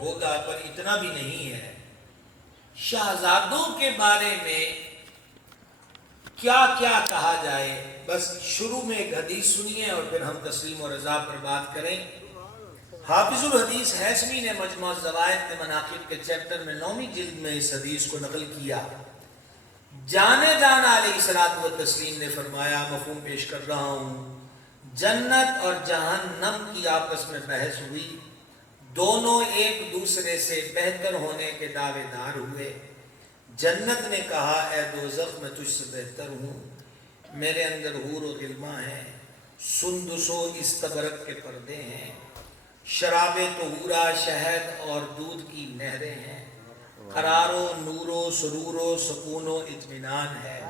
ہوگا پر اتنا بھی نہیں ہے۔ شہزادوں کے بارے میں کیا کیا کہا جائے، بس شروع میں ایک حدیث سنیے اور پھر ہم تسلیم و رضا پر بات کریں۔ حافظ الحدیث حیثمی نے مجموع الزوائد میں مناقب کے چیپٹر میں 9ویں جلد میں اس حدیث کو نقل کیا۔ جانے جانا علیہ الصلوۃ والتسلیم نے فرمایا، مفہوم پیش کر رہا ہوں، جنت اور جہنم کی آپس میں بحث ہوئی، دونوں ایک دوسرے سے بہتر ہونے کے دعوے دار ہوئے۔ جنت نے کہا، اے دوزخ میں تجھ سے بہتر ہوں، میرے اندر حور و غلماں ہیں، سندس و استبرق کے پردے ہیں، شراب طہورا شہد اور دودھ کی نہریں ہیں، قرار و نور و سرور و سکون و اطمینان ہے،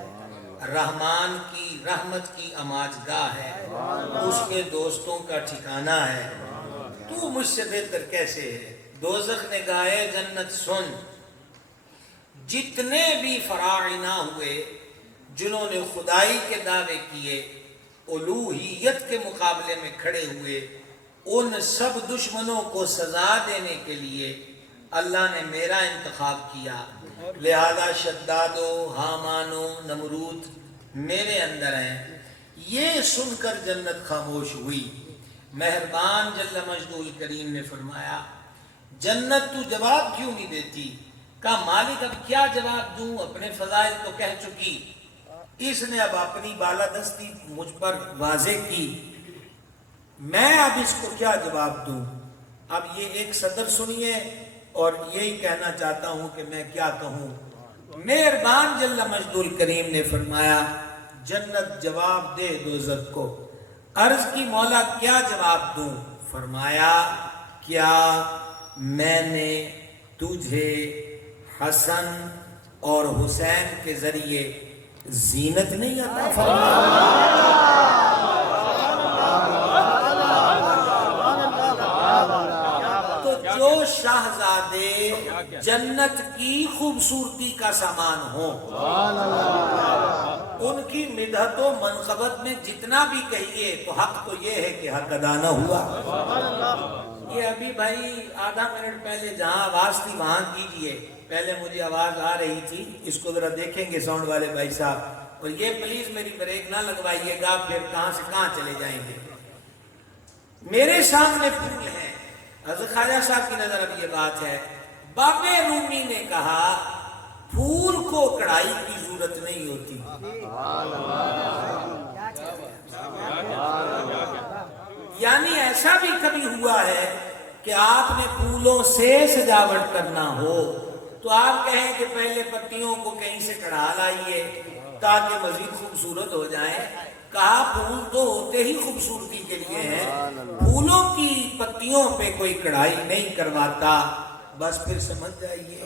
رحمان کی رحمت کی اماج گاہ ہے، اس کے دوستوں کا ٹھکانہ ہے، تو مجھ سے بہتر کیسے ہے؟ دوزخ نے کہا، اے جنت سن، جتنے بھی فراعنہ ہوئے جنہوں نے خدائی کے دعوے کیے، الوہیت کے مقابلے میں کھڑے ہوئے، ان سب دشمنوں کو سزا دینے کے لیے اللہ نے میرا انتخاب کیا، لہذا شداد و حامان و نمرود میرے اندر ہیں۔ یہ سن کر جنت خاموش ہوئی۔ مہربان جل مجدہ الکریم نے فرمایا، جنت تو جواب کیوں نہیں دیتی؟ کہا، مالک اب کیا جواب دوں، اپنے فضائل تو کہہ چکی۔ اس نے اب اپنی بالادستی مجھ پر واضح کی، میں اب اس کو کیا جواب دوں؟ اب یہ ایک صدر سنیے اور یہی کہنا چاہتا ہوں کہ میں کیا کہوں۔ مہربان جل مجدہ الکریم نے فرمایا، جنت جواب دے دوزخ کو۔ عرض کی، مولا کیا جواب دوں؟ فرمایا، کیا میں نے تجھے حسن اور حسین کے ذریعے زینت نہیں عطا فرمائی؟ تو جو شہزادے جنت کی خوبصورتی کا سامان ہوں، ان کی مدحت و منقبت میں جتنا بھی کہیے تو حق تو یہ ہے کہ حق ادا نہ ہوا۔ یہ ابھی بھائی آدھا منٹ پہلے جہاں آواز تھی وہاں کیجئے، پہلے مجھے آواز آ رہی تھی، اس کو ذرا دیکھیں گے ساؤنڈ والے بھائی صاحب، اور یہ پلیز میری بریک نہ لگوائیے گا، پھر کہاں سے کہاں چلے جائیں گے۔ میرے سامنے پھول ہیں، حضرت خواجہ صاحب کی نظر اب یہ بات ہے، باب رومی نے کہا، پھول کو کڑھائی کی ضرورت نہیں ہوتی۔ یعنی ایسا بھی کبھی ہوا ہے کہ آپ نے پھولوں سے سجاوٹ کرنا ہو تو آپ کہیں کہ پہلے پتیوں کو کہیں سے کڑھا لائیے تاکہ مزید خوبصورت ہو جائیں۔ کہا، پھول تو ہوتے ہی خوبصورتی کے لیے ہیں، پھولوں کی پتیوں پہ کوئی کڑھائی نہیں کرواتا، بس پھر سمجھ جائیے۔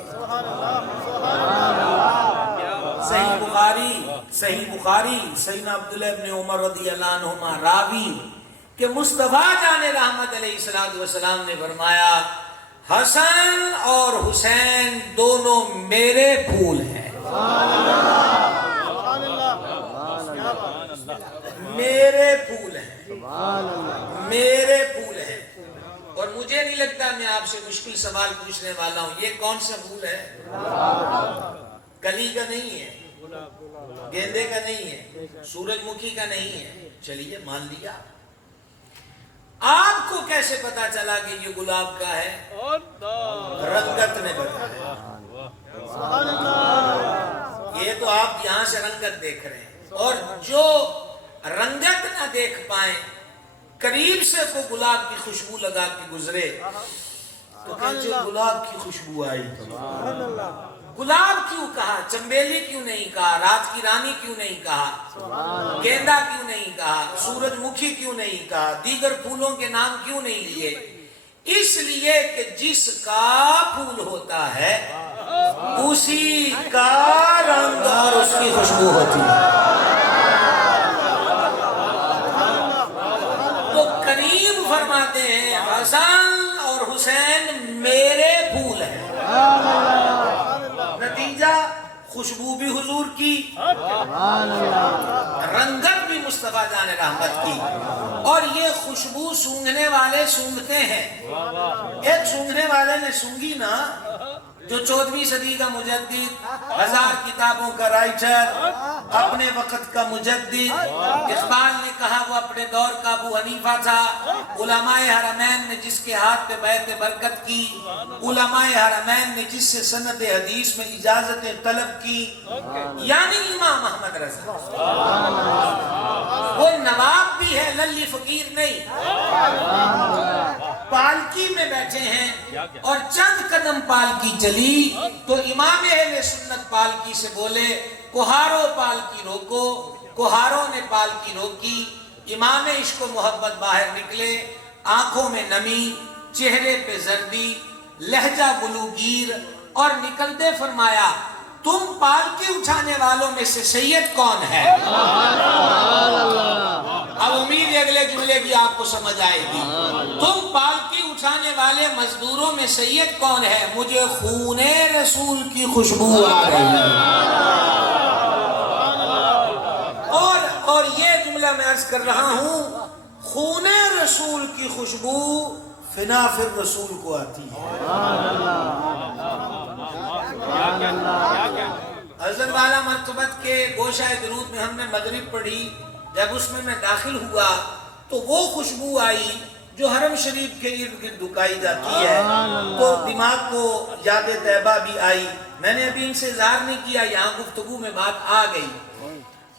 صحیح بخاری سیدنا عبداللہ ابن عمر رضی اللہ عنہما راوی کہ مصطفیٰ جان رحمت علیہ الصلوۃ والسلام نے فرمایا، حسن اور حسین دونوں میرے پھول ہیں، میرے پھول ہیں، میرے پھول ہیں۔ اور مجھے نہیں لگتا میں آپ سے مشکل سوال پوچھنے والا ہوں، یہ کون سا پھول ہے؟ کلی کا نہیں ہے، گیندے کا نہیں ہے، سورج مکھی کا نہیں ہے، چلیے مان لیا۔ آپ کو کیسے پتا چلا کہ یہ گلاب کا ہے؟ رنگت نے بتایا۔ یہ تو آپ یہاں سے رنگت دیکھ رہے ہیں، اور جو رنگت نہ دیکھ پائیں، قریب سے کو گلاب کی خوشبو لگا کے گزرے تو کہتے گلاب کی خوشبو آئی۔ گلاب کیوں کہا؟ چنبیلی کیوں نہیں کہا؟ رات کی رانی کیوں نہیں کہا؟ گیندا کیوں نہیں کہا؟ سورج مکھی کیوں نہیں کہا؟ دیگر پھولوں کے نام کیوں نہیں لیے؟ اس لیے کہ جس کا پھول ہوتا ہے اسی کا رنگ اور اس کی خوشبو ہوتی ہے۔ تو کریم فرماتے ہیں، حسن اور حسین میرے پھول ہیں۔ نتیجہ خوشبو بھی حضور کی، رنگت بھی مصطفیٰ جان رحمت کی، اور یہ خوشبو سونگھنے والے سونگھتے ہیں۔ ایک سونگھنے والے نے سونگھی نا، جو 14ویں صدی کا مجدد، 1000 کتابوں کا رائٹر، اپنے وقت کا مجدد، اقبال نے کہا وہ اپنے دور کا ابو حنیفہ تھا، علماء حرمین نے جس کے ہاتھ پہ بیعت برکت کی، علماء حرمین نے جس سے سند حدیث میں اجازت طلب کی، یعنی امام احمد رضا۔ وہ نواب بھی ہے، للی فقیر نہیں، پالکی میں بیٹھے ہیں، اور چند قدم پالکی چلی تو امام اہل سنت پالکی سے بولے کوہارو پالکی روکو، کوہاروں نے پالکی روکی، امام عشق و محبت باہر نکلے، آنکھوں میں نمی، چہرے پہ زردی، لہجہ بلوگیر، اور نکلتے فرمایا تم پالکی اٹھانے والوں میں سے سید کون ہے؟ اب امید ہے اگلے جملے کی آپ کو سمجھ آئے گی۔ تم پالکی اٹھانے والے مزدوروں میں سید کون ہے؟ مجھے خون رسول کی خوشبو آ رہی ہے۔ اور یہ جملہ میں عرض کر رہا ہوں، خون رسول کی خوشبو فنا فر رسول کو آتی ہے۔ حضرت والا مرتبت کے گوشہ درود میں ہم نے مغرب پڑھی، جب اس میں داخل ہوا تو وہ خوشبو آئی جو حرم شریف کے ارد گرد دکھائی جاتی ہے، تو دماغ کو یاد طیبہ بھی آئی۔ میں نے ابھی ان سے اظہار نہیں کیا، یہاں گفتگو میں بات آ گئی۔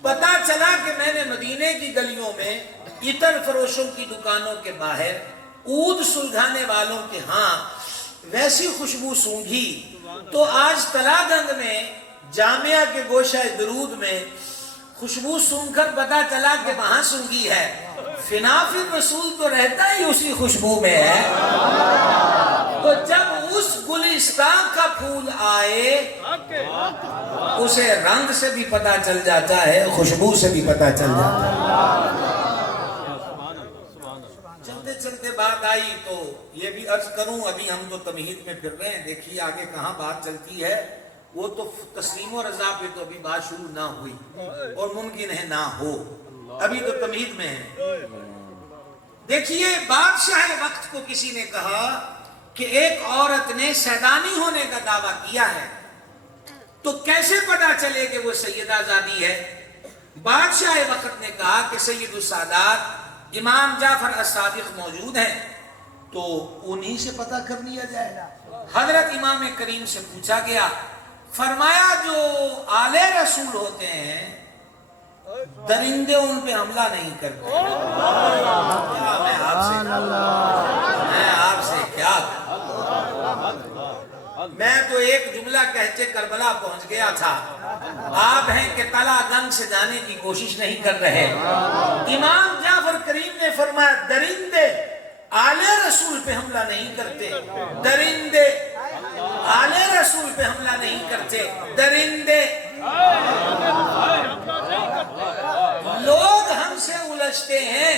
پتا چلا کہ میں نے مدینے کی گلیوں میں عطر فروشوں کی دکانوں کے باہر، عود سلگھانے والوں کے ہاں ویسی خوشبو سونگھی، تو آج تلا گنگ میں جامعہ کے گوشہ درود میں خوشبو سونگ کر پتا چلا کہ وہاں سونگھی ہے۔ فنا فر رسول تو رہتا ہی اسی خوشبو میں ہے، تو جب اس گلستان کا پھول آئے اسے رنگ سے بھی پتا چل جاتا ہے، خوشبو سے بھی پتا چل جاتا ہے۔ چلتے چلتے بات آئی تو یہ بھی عرض کروں، ابھی ہم تو تمہید میں پھر رہے ہیں، دیکھیے آگے کہاں بات چلتی ہے۔ وہ تو تسلیم و رضا پہ تو ابھی بات شروع نہ ہوئی، اور ممکن ہے نہ ہو، ابھی تو تمہید میں ہے۔ دیکھیے بادشاہ وقت کو کسی نے کہا کہ ایک عورت نے سیدانی ہونے کا دعویٰ کیا ہے، تو کیسے پتا چلے کہ وہ سیدہ زادی ہے؟ بادشاہ وقت نے کہا کہ سید السادات امام جعفر الصادق موجود ہیں، تو انہی سے پتا کر لیا جائے گا۔ حضرت امام کریم سے پوچھا گیا، فرمایا جو آل رسول ہوتے ہیں درندے ان پہ حملہ نہیں کرتے۔ میں آپ سے کیا میں تو ایک جملہ کہتے کربلا پہنچ گیا تھا، آپ ہیں کہ تلا گنگ سے جانے کی کوشش نہیں کر رہے۔ امام جعفر کریم نے فرمایا درندے آل رسول پہ حملہ نہیں کرتے، درندے آل رسول پہ حملہ نہیں کرتے، درندے۔ لوگ ہم سے الجھتے ہیں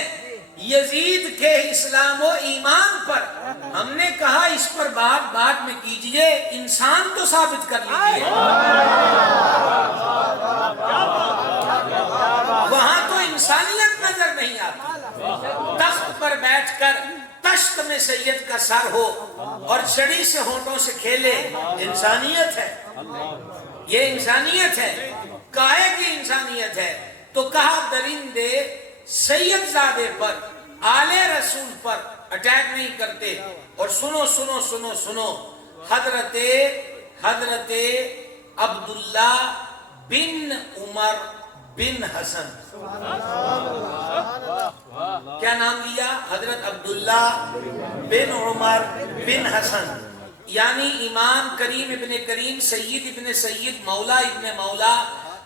یزید کے اسلام و ایمان پر، ہم نے کہا اس پر بات بعد میں کیجئے، انسان تو ثابت کر لیجئے۔ وہاں تو انسانیت نظر نہیں آتی۔ تخت پر بیٹھ کر تشت میں سید کا سر ہو اور چھڑی سے ہونٹوں سے کھیلے، انسانیت ہے، یہ انسانیت ہے، کائے کی انسانیت ہے۔ تو کہا درندے سید زادے پر، آل رسول پر اٹیک نہیں کرتے۔ اور سنو سنو سنو سنو، حضرت عبداللہ بن عمر بن حسن، کیا نام لیا؟ حضرت عبداللہ بن عمر بن حسن، یعنی امام کریم ابن کریم، سید ابن سید، مولا ابن مولا،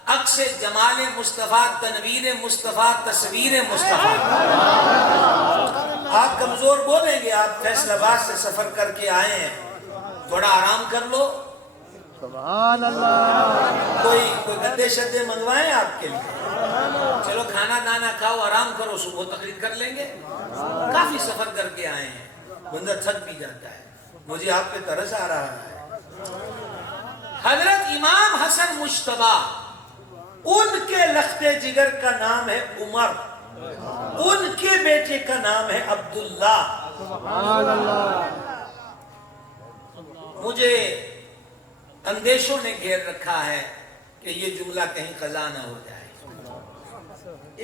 عکس جمال مصطفیٰ، تنویر مصطفیٰ، تصویر مصطفیٰ۔ آپ کمزور بولیں گے، آپ فیصل آباد سے سفر کر کے آئے ہیں، تھوڑا آرام کر لو، سبحان اللہ، کوئی گدے شدے منگوائیں آپ کے لیے، چلو کھانا دانا کھاؤ، آرام کرو، صبح تقریر کر لیں گے۔ کافی سفر کر کے آئے ہیں، بندہ تھک بھی جاتا ہے، مجھے آپ پہ ترس آ رہا ہے۔ حضرت امام حسن مجتبی، ان کے لخت جگر کا نام ہے عمر، ان کے بیٹے کا نام ہے عبداللہ۔ سبحان اللہ۔ مجھے اندیشوں نے گھیر رکھا ہے کہ یہ جملہ کہیں قضا نہ ہو جائے،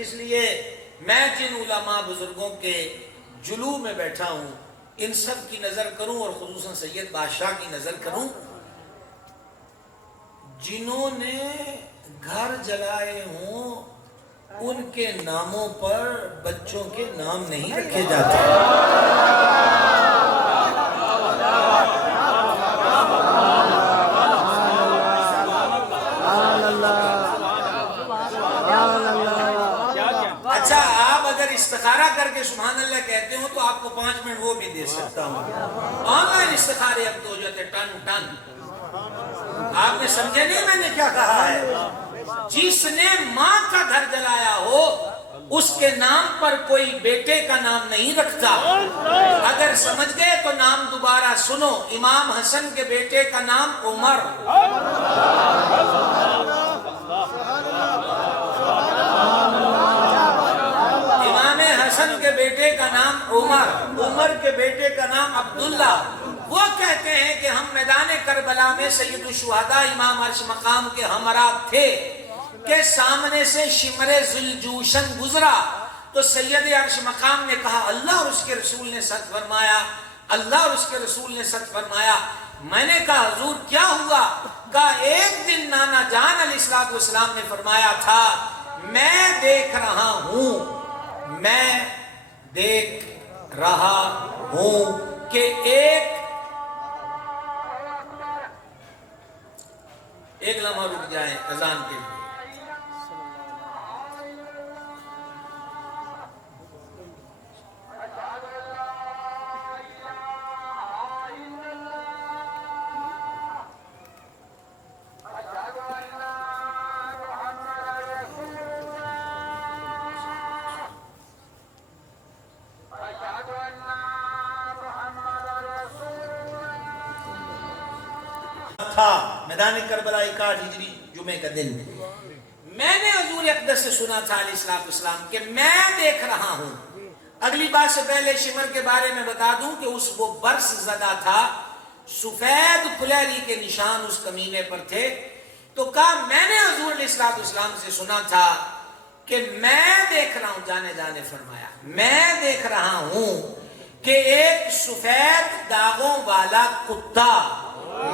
اس لیے میں جن علماء بزرگوں کے جلوہ میں بیٹھا ہوں ان سب کی نظر کروں، اور خصوصاً سید بادشاہ کی نظر کروں، جنہوں نے گھر جلائے ہوں ان کے ناموں پر بچوں کے نام نہیں رکھے جاتے۔ اچھا، آپ اگر استخارہ کر کے سبحان اللہ کہتے ہو تو آپ کو 5 منٹ وہ بھی دے سکتا ہوں۔ آن لائن استخارے اب تو ہو جاتے ٹن۔ آپ نے سمجھے نہیں میں نے کیا کہا ہے؟ جس نے ماں کا گھر جلایا ہو اس کے نام پر کوئی بیٹے کا نام نہیں رکھتا۔ اگر سمجھ گئے تو نام دوبارہ سنو، امام حسن کے بیٹے کا نام عمر، امام حسن کے بیٹے کا نام عمر، عمر کے بیٹے کا نام عبداللہ۔ وہ کہتے ہیں کہ ہم میدان کربلا میں سید الشہداء امام عرش مقام کے ہمراہ تھے کہ سامنے سے شمر ذوالجوشن گزرا تو سید عرش مقام نے کہا اللہ اور اس کے رسول نے سچ فرمایا، اللہ اور اس کے رسول نے سچ فرمایا۔ میں نے کہا حضور کیا ہوا؟ کہا ایک دن نانا جان علیہ السلام نے فرمایا تھا میں دیکھ رہا ہوں کہ ایک لمحہ رک جائیں اذان کے لیے۔ میدان کربلا 61 ہجری جمعے کا دن میں نے حضور اقدس سے سنا تھا علیہ السلام کہ میں دیکھ رہا ہوں۔ اگلی بات سے پہلے شمر کے بارے میں بتا دوں کہ وہ برس زدہ تھا، سفید کلیری کے نشان اس کمینے پر تھے، تو کہا میں نے حضور علیہ السلام سے سنا تھا کہ میں دیکھ رہا ہوں، جانے فرمایا میں دیکھ رہا ہوں کہ ایک سفید داغوں والا کتا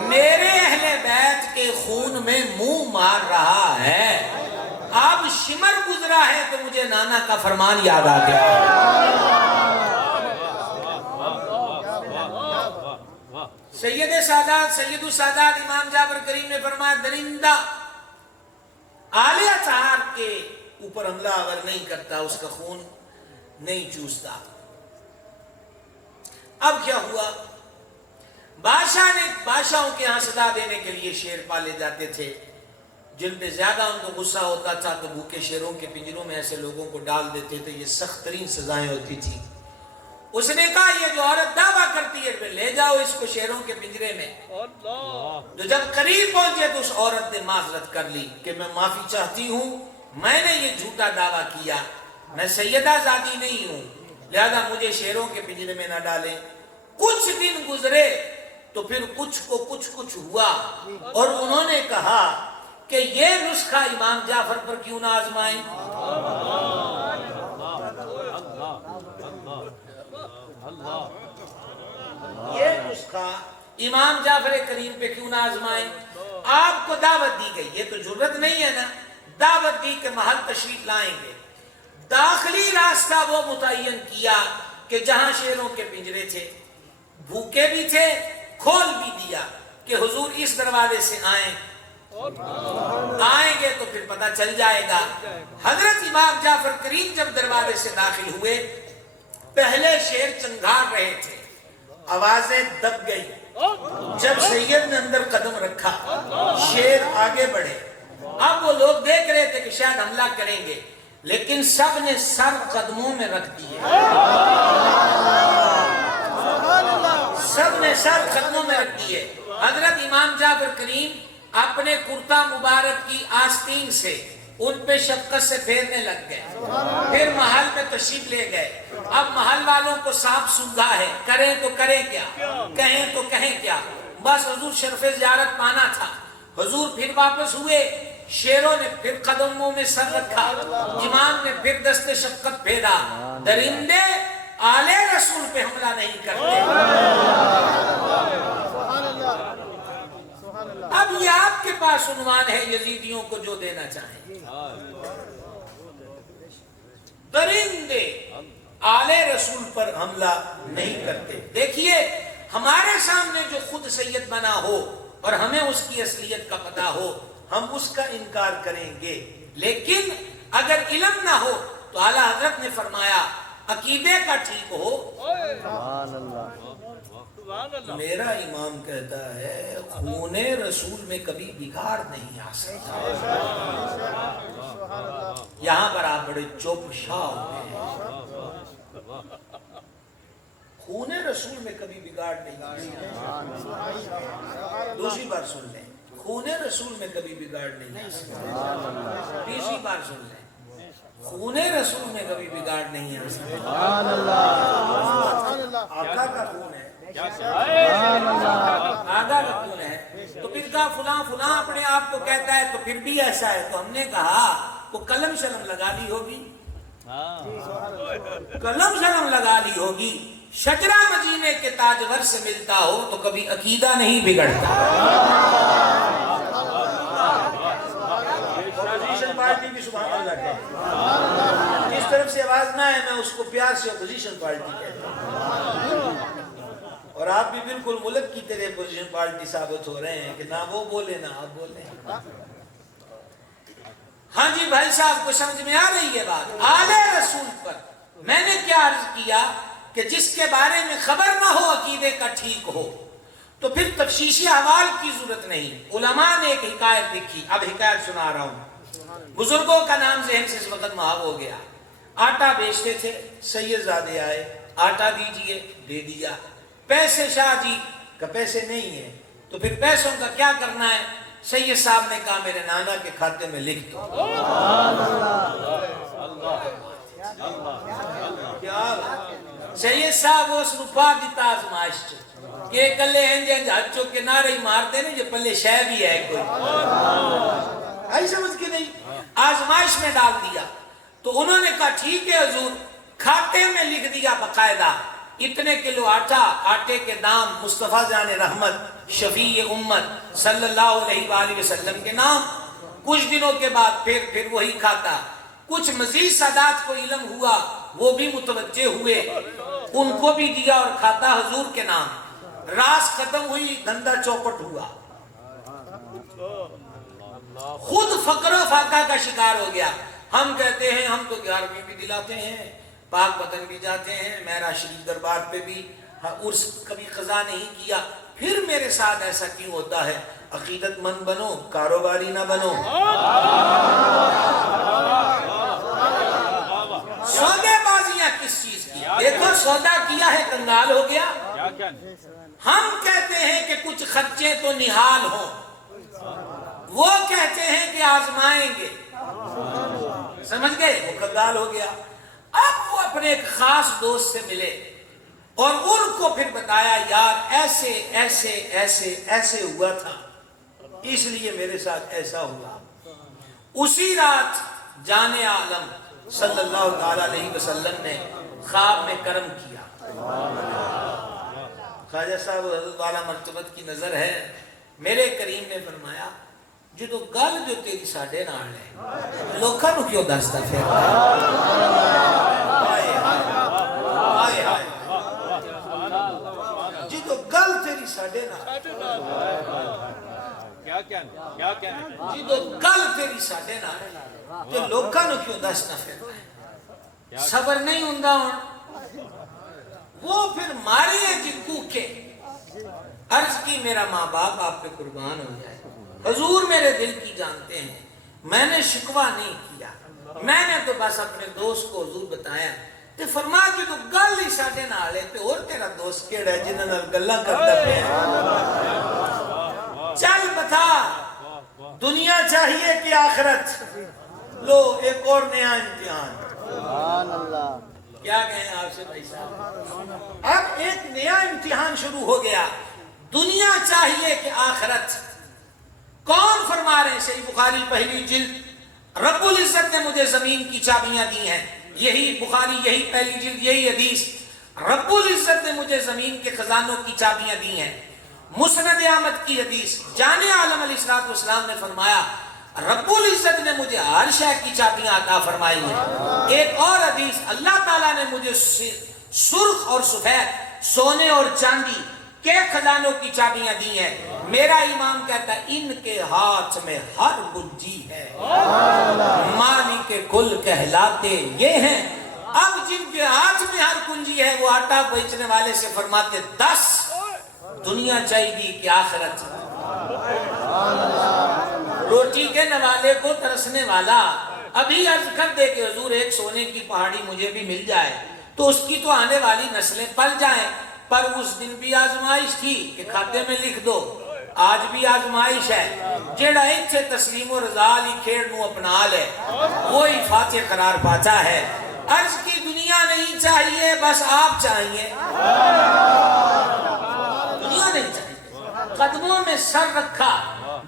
میرے اہل بیت کے خون میں منہ مار رہا ہے۔ اب شمر گزرا ہے تو مجھے نانا کا فرمان یاد آ گیا۔ سید السادات امام جعفر کریم نے فرمایا درندہ اعلی اطہار کے اوپر حملہ آور نہیں کرتا، اس کا خون نہیں چوستا۔ اب کیا ہوا؟ بادشاہوں کے ہاں صدا دینے کے لیے شیر پالے جاتے تھے، جن پہ زیادہ ان کو غصہ ہوتا تھا تو بھوکے شیروں کے پنجروں میں ایسے لوگوں کو ڈال دیتے تھے، یہ سخت ترین سزائیں ہوتی تھی۔ اس نے کہا یہ جو عورت دعویٰ کرتی ہے لے جاؤ اس کو شیروں کے پنجرے میں۔ جو جب قریب پہنچے تو اس عورت نے معذرت کر لی کہ میں معافی چاہتی ہوں، میں نے یہ جھوٹا دعویٰ کیا، میں سیدہ زادی نہیں ہوں، لہذا مجھے شیروں کے پنجرے میں نہ ڈالیں۔ کچھ دن گزرے تو پھر کچھ ہوا اور انہوں نے کہا کہ یہ نسخہ امام جعفر پر کیوں نہ آزمائیں، یہ نسخہ امام جعفر کریم پہ کیوں نہ آزمائیں۔ آپ کو دعوت دی گئی، یہ تو جرت نہیں ہے نا، دعوت دی کہ محل تشریف لائیں گے۔ داخلی راستہ وہ متعین کیا کہ جہاں شیروں کے پنجرے تھے، بھوکے بھی تھے، کھول بھی دیا کہ حضور اس دروازے سے آئیں گے تو پھر پتہ چل جائے گا۔ حضرت امام جعفر کریم جب دروازے سے داخل ہوئے، پہلے شیر چنگھار رہے تھے، آوازیں دب گئی۔ جب سید نے اندر قدم رکھا، شیر آگے بڑھے۔ اب وہ لوگ دیکھ رہے تھے کہ شاید حملہ کریں گے، لیکن سب نے سر قدموں میں رکھ دیے، سب نے سر قدموں میں رکھ دیے۔ حضرت امام جعفر کریم اپنے کرتا مبارک کی آستین سے ان پہ شفقت سے پھیرنے لگ گئے. پھر محل میں تشریف لے گئے. اب محل والوں کو سانپ سونگھا ہے, کریں تو کریں کیا, کہیں تو کہیں کیا. بس حضور شرف زیارت پانا تھا. حضور پھر واپس ہوئے. شیروں نے پھر قدموں میں سر رکھا. امام نے پھر دست شفقت پھیرا. درندے آل رسول پہ حملہ نہیں کرتے. اب یہ آپ کے پاس عنوان ہے یزیدیوں کو جو دینا چاہیں. درندے آل رسول پر حملہ نہیں کرتے. دیکھیے ہمارے سامنے جو خود سید بنا ہو اور ہمیں اس کی اصلیت کا پتہ ہو, ہم اس کا انکار کریں گے. لیکن اگر علم نہ ہو تو اعلیٰ حضرت نے فرمایا عقیدے کا ٹھیک ہو. میرا امام کہتا ہے خون رسول میں کبھی بگاڑ نہیں آ سکتا. یہاں پر آپ بڑے چوپ شاہ ہوئے ہیں. خون رسول میں کبھی بگاڑ نہیں آ سکتا. دوسری بار سن لیں, خون رسول میں کبھی بگاڑ نہیں آ سکتا. تیسری بار سن لیں, خون رسول میں کبھی بگاڑ نہیں آ سکتا. آقا کا خون ہے, آقا کا خون ہے. تو پھر کہا فلاں فلاں اپنے آپ کو کہتا ہے تو پھر بھی ایسا ہے. تو ہم نے کہا وہ قلم شلم لگا لی ہوگی, قلم شلم لگا لی ہوگی. شجرہ مدینے کے تاجور سے ملتا ہو تو کبھی عقیدہ نہیں بگڑتا. اپوزیشن پارٹی بھی سبحان اللہ کہتے ہیں. جس طرف سے آواز نہ ہے میں اس کو پیار سے اپوزیشن پارٹی کہتا ہوں. اور آپ بھی بالکل ملک کی طرح اپوزیشن پارٹی ثابت ہو رہے ہیں کہ نہ وہ بولے نہ آپ بولیں. ہاں جی بھائی صاحب کو سمجھ میں آ رہی ہے بات. آل رسول پر میں نے کیا عرض کیا کہ جس کے بارے میں خبر نہ ہو عقیدے کا ٹھیک ہو تو پھر تفشیشی احوال کی ضرورت نہیں. علماء نے ایک حکایت لکھی, اب حکایت سنا رہا ہوں. بزرگوں کا نام ذہن سے اس وقت محو ہو گیا. آٹا بیچتے تھے, سید زادے آئے, آٹا دیجئے, دے دیا. پیسے شاہ جی کا پیسے نہیں ہیں تو پھر پیسوں کا کیا کرنا ہے. سید صاحب نے کہا میرے نانا کے کھاتے میں لکھ دو. کیا سید صاحب اس روپا دیتا آزمائش کہ کلے ہیں جن ہاتھوں کے نعرے مار دینے یہ پلے شے بھی ہے کوئی آئی سمجھ کے نہیں. آزمائش میں ڈال دیا تو انہوں نے کہا ٹھیک ہے حضور. کھاتے میں لکھ دیا باقاعدہ اتنے کلو آٹا, آٹے کے دام مصطفیٰ جان رحمت شفیع امت صلی اللہ علیہ وآلہ وسلم کے نام. کچھ دنوں کے بعد پھر وہی کھاتا. کچھ مزید سادات کو علم ہوا, وہ بھی متوجہ ہوئے, ان کو بھی دیا اور کھاتا حضور کے نام. راس ختم ہوئی, دھندا چوپٹ ہوا. خود فقر و فاقہ کا شکار ہو گیا. ہم کہتے ہیں ہم تو 11ویں بھی دلاتے ہیں, پاک وطن بھی جاتے ہیں, میرا شریف دربار پہ بھی عرس کبھی قضا نہیں کیا. پھر میرے ساتھ ایسا کیوں ہوتا ہے؟ عقیدت مند بنو, کاروباری نہ بنو. سودے بازیاں کس چیز کی؟ دیکھو سودا کیا ہے کنگال ہو گیا. ہم کہتے ہیں کہ کچھ خرچے تو نہال ہوں, وہ کہتے ہیں کہ آزمائیں گے. سمجھ گئے؟ وہ کنگال ہو گیا. اب وہ اپنے ایک خاص دوست سے ملے اور ان کو پھر بتایا یار ایسے ایسے ایسے ایسے ہوا تھا, اس لیے میرے ساتھ ایسا ہوا. اسی رات جان عالم صلی اللہ علیہ وسلم نے خواب میں کرم کیا. خواجہ صاحب حضرت والا مرتبت کی نظر ہے. میرے کریم نے فرمایا جدو گل جو تیری ساڈے نال ہے لوکاں نو کیوں دسدا پھر؟ جدو گل تیری ساڈے نال, جدو گل تیری ساڈے نال تے لوکاں نو کیوں دسدا پھر؟ صبر نہیں ہوندا ہن. وہ پھر ماری ہے جکو کے عرض کی میرا ماں باپ آپ پہ قربان ہو جائے, حضور میرے دل کی جانتے ہیں, میں نے شکوہ نہیں کیا, میں نے تو بس اپنے دوست کو حضور بتایا. تے فرمایا کہ تو گل ہی ساڈے نال ہے تے اور تیرا دوست کیڑا ہے جنہاں نال گلاں کردا پیا؟ چل بتا دنیا چاہیے کہ آخرت؟ لو ایک اور نیا امتحان. سبحان اللہ. کیا کہیں آپ سے بھائی صاحب؟ اب ایک نیا امتحان شروع ہو گیا. دنیا چاہیے کہ آخرت؟ کون فرما رہے ہیں؟ صحیح بخاری پہلی جلد. رب العزت نے مجھے زمین کی چابیاں دی ہیں. یہی بخاری، یہی پہلی جلد، یہی حدیث. رب العزت نے مجھے زمین کے خزانوں کی چابیاں دی ہیں. مسند احمد کی حدیث. جان عالم علیہ الصلوۃ والسلام نے فرمایا رب العزت نے مجھے ہر شے کی چابیاں عطا فرمائی ہیں. ایک اور حدیث، اللہ تعالیٰ نے مجھے سرخ اور سفید، سونے اور چاندی کے خزانوں کی چابیاں دی ہیں. میرا امام کہتا ہے ان کے ہاتھ میں ہر کنجی ہے. مالک کل کہلاتے یہ ہیں. اب جن کے ہاتھ میں ہر کنجی ہے وہ آٹا بیچنے والے سے فرماتے 10 دنیا چاہیے کہ آخرت؟ روٹی کے نوالے کو ترسنے والا ابھی عرض کر دے کہ حضور ایک سونے کی پہاڑی مجھے بھی مل جائے تو اس کی تو آنے والی نسلیں پل جائیں. پر اس دن بھی آزمائش تھی کہ کھاتے میں لکھ دو. آج بھی آزمائش ہے. جیڑا ایتھے تسلیم و رضا علی کھیڑ نو اپنا لے وہی فاتح قرار پاتا ہے. عرض کی دنیا نہیں چاہیے، بس آپ چاہیے. دنیا نہیں چاہیے. قدموں میں سر رکھا،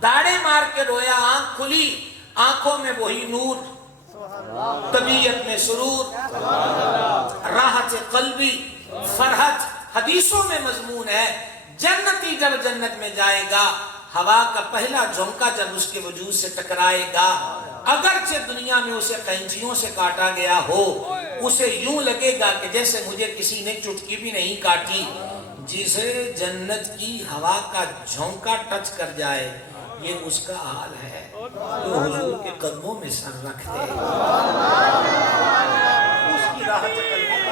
داڑے مار کے رویا، آنکھ کھلی، آنکھوں میں وہی نور، طبیعت میں سرور، راحت قلبی، فرحت. حدیثوں میں مضمون ہے جنتی جب جنت میں جائے گا ہوا کا پہلا جھونکا جب اس کے وجود سے ٹکرائے گا، اگرچہ دنیا میں اسے قینچیوں سے کاٹا گیا ہو، اسے یوں لگے گا کہ جیسے مجھے کسی نے چٹکی بھی نہیں کاٹی. جسے جنت کی ہوا کا جھونکا ٹچ کر جائے یہ اس کا حال ہے جو حضور کے قدموں میں سر رکھتے ہیں. اس کی راحت قلبی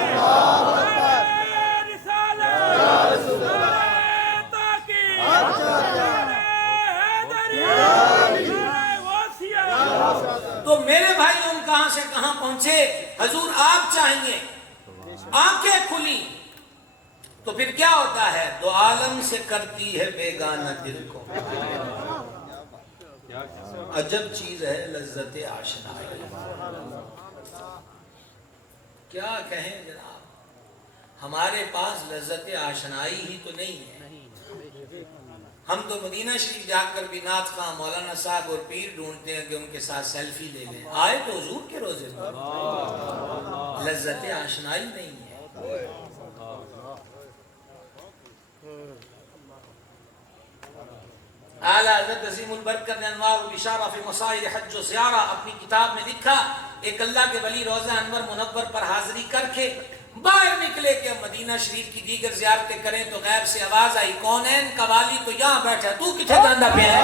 تو میرے بھائی ہم کہاں سے کہاں پہنچے. حضور آپ چاہیے، آنکھیں کھلی تو پھر کیا ہوتا ہے؟ دو عالم سے کرتی ہے بیگانہ دل کو. عجب چیز ہے لذت آشنائی. کیا کہیں جناب، ہمارے پاس لذت آشنائی ہی تو نہیں ہے. ہم تو مدینہ شریف جا کر بھی نعت خواں مولانا صاحب اور پیر ڈھونڈتے ہیں کہ ان کے ساتھ سیلفی لے لیں. آئے تو حضور کے روزے پر، لذت آشنائی نہیں ہے. اعلیٰ حضرت عظیم البرکت نے انوار الاشارہ فی مسائل حج و زیارہ اپنی کتاب میں لکھا، ایک اللہ کے ولی روزہ انور منور پر حاضری کر کے باہر نکلے کہ اب مدینہ شریف کی دیگر زیارتیں کریں تو غیب سے آواز آئی کونین کا والی تو یہاں بیٹھا ہے، تو کتنے جاندہ پہ ہے؟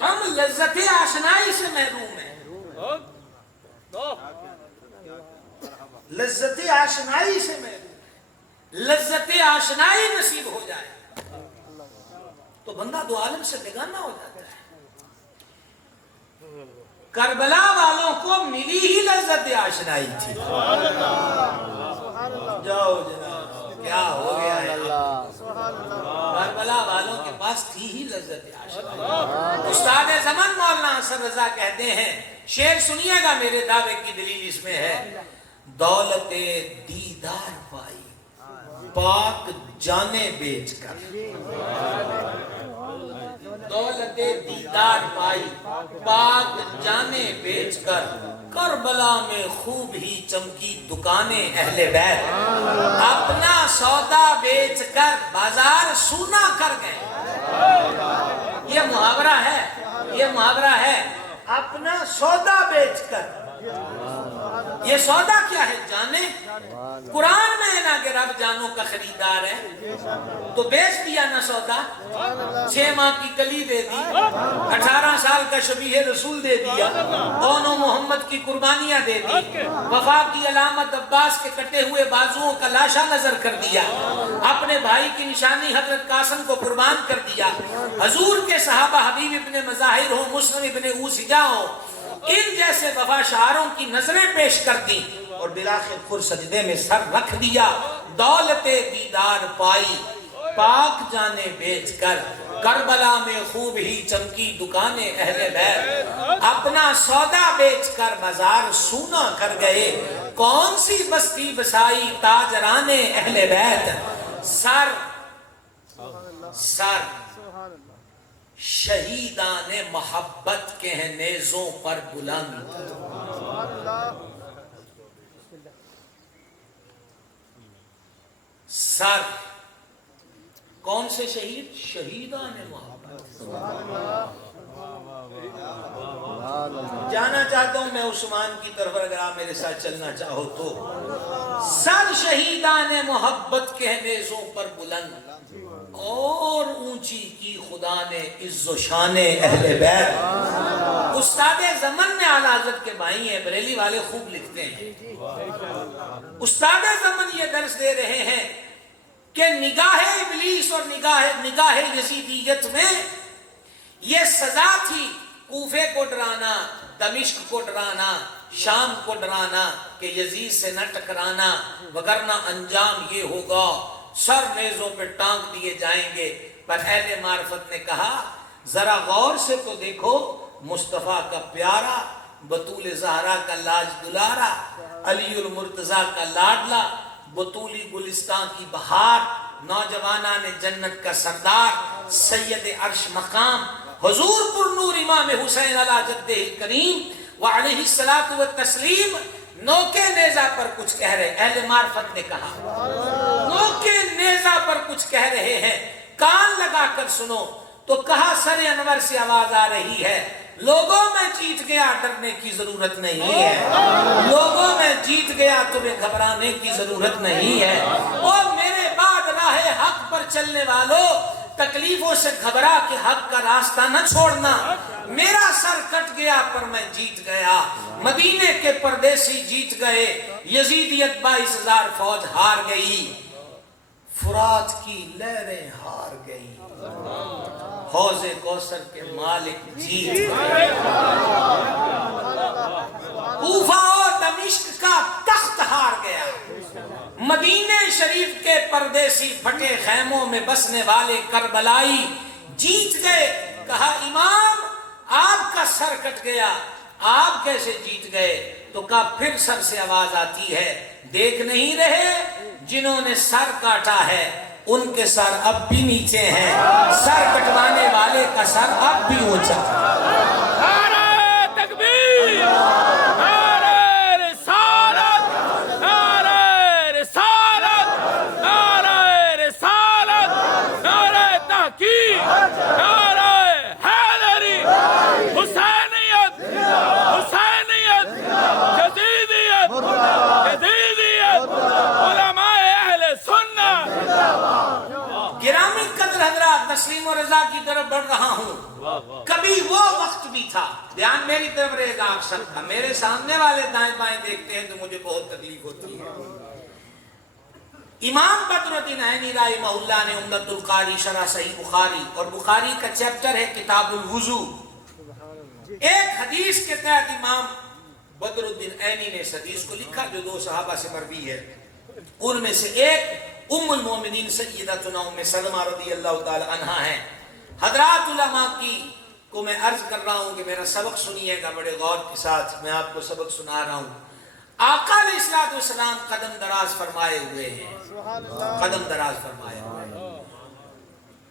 ہم لذت آشنائی سے محروم ہیں. لذت آشنائی سے محروم. لذت آشنائی نصیب ہو جائے تو بندہ دو عالم سے بیگانہ ہو جاتا ہے. کربلا والوں کو ملی ہی لذت آشنائی تھی. جاؤ جناب کیا ہو گیا ہے، کربلا والوں کے پاس تھی ہی لذت آشنائی. استاد زمان مولانا حسن رضا کہتے ہیں، شعر سنیے گا میرے دعوے کی دلیل اس میں ہے، دولت دیدار پائی پاک جانے بیچ کر. دولت دیدار پائی پاک جانے بیچ کر، کربلا میں خوب ہی چمکی دکانیں اہل بیت. اپنا سودا بیچ کر بازار سونا کر گئے. یہ محاورہ ہے، یہ محاورہ ہے. اپنا سودا بیچ کر. یہ سودا کیا ہے؟ جانے. قرآن میں ہے نا کہ رب جانوں کا خریدار ہے، تو بیچ دیا نا سودا. 6 ماہ کی کلی دے دی، 18 سال کا شبیہ رسول دے دیا، دونوں محمد کی قربانیاں دے دی، وفا کی علامت عباس کے کٹے ہوئے بازوؤں کا لاشا نظر کر دیا، اپنے بھائی کی نشانی حضرت قاسم کو قربان کر دیا. حضور کے صحابہ حبیب ابن مظاہر ہوں، مسلم ابن اوسجا ہوں، ان جیسے وفا شعاروں کی نظریں پیش کر دی اور بلاخر خود سجدے میں سر رکھ دیا. دولت دیدار پائی پاک جانے بیچ کر کربلا میں خوب ہی چمکی دکانیں اہل بیت اپنا سودا بیچ کر بازار سونا کر گئے کون سی بستی بسائی تاجران اہل بیت سر شہیدان محبت کے ہیں نیزوں پر بلند سر کون سے شہید شہیدان محبت جانا چاہتا ہوں میں عثمان کی طرف اگر آپ میرے ساتھ چلنا چاہو تو سر شہیدان محبت کے ہیں نیزوں پر بلند اور اونچی کی خدا نے عز و شان اہل بیت استاد زمن میں اعلی حضرت کے بھائی ہیں بریلی والے خوب لکھتے ہیں استاد زمن یہ درس دے رہے ہیں کہ نگاہ ابلیس اور نگاہ یزیدیت میں یہ سزا تھی کوفے کو ڈرانا دمشق کو ڈرانا شام کو ڈرانا کہ یزید سے نہ ٹکرانا وگرنہ انجام یہ ہوگا سر نیزوں پہ ٹانگ دیے جائیں گے پر اہل معرفت نے کہا ذرا غور سے تو دیکھو مصطفیٰ کا پیارا بطول زہرا کا لاج دلارا علی المرتضیٰ کا لاڈلا بطولی گلستان کی بہار نوجوانان جنت کا سردار سید عرش مقام حضور پر نور امام حسین علی جدہ کریم وعلیہ الصلوۃ والتسلیم نوکے نیزہ پر کچھ کہہ رہے اہل معرفت نے کہا نوکے نیزہ پر کچھ کہہ رہے ہیں کان لگا کر سنو تو کہا سر انور سے آواز آ رہی ہے لوگوں میں جیت گیا ڈرنے کی ضرورت نہیں ہے لوگوں میں جیت گیا تمہیں گھبرانے کی ضرورت نہیں ہے اور میرے بعد راہ حق پر چلنے والوں تکلیفوں سے گھبرا کے حق کا راستہ نہ چھوڑنا میرا سر کٹ گیا پر میں جیت گیا مدینے کے پردیسی جیت گئے یزیدیت 22,000 فوج ہار گئی فرات کی لہریں ہار گئی حوض کوثر کے مالک جیت گئے کوفہ اور دمشق کا تخت ہار گیا مدینہ شریف کے پردیسی پھٹے خیموں میں بسنے والے کربلائی جیت گئے کہا امام آپ کا سر کٹ گیا آپ کیسے جیت گئے تو کہا پھر سر سے آواز آتی ہے دیکھ نہیں رہے جنہوں نے سر کاٹا ہے ان کے سر اب بھی نیچے ہیں سر کٹوانے والے کا سر اب بھی اونچا نعرہ تکبیر نعرہ رسالت نعرہ رسالت نعرہ رسالت نعرہ تحقیق نعرہ حیدری حسینیت حسینیت جدیدیت جدیدیت علماء اہل سنت گرامی قدر حضرات تسلیم و رضا کی طرف بڑھ رہا ہوں کبھی وہ وقت بھی تھا دھیان میری طرف رہے گا آپ سب کا میرے سامنے والے دائیں بائیں دیکھتے ہیں تو مجھے بہت تکلیف ہوتی ہے امام بدر الدین عینی رحمہ اللہ نے عمدۃ القاری شرح صحیح بخاری اور بخاری کا چیپٹر ہے کتاب الوضو ایک حدیث کے تحت امام بدر الدین عینی نے اس حدیث کو لکھا جو 2 صحابہ سے مروی ہے ان میں سے ایک ام المومنین سیدتنا ام سلمہ رضی اللہ تعالی عنہا ہیں حضرات علماء کی کو میں عرض کر رہا ہوں کہ میرا سبق سنیے گا بڑے غور کے ساتھ میں آپ کو سبق سنا رہا ہوں آقا علیہ الصلوۃ والسلام قدم دراز فرمائے ہوئے ہیں قدم دراز فرمائے ہوئے ہیں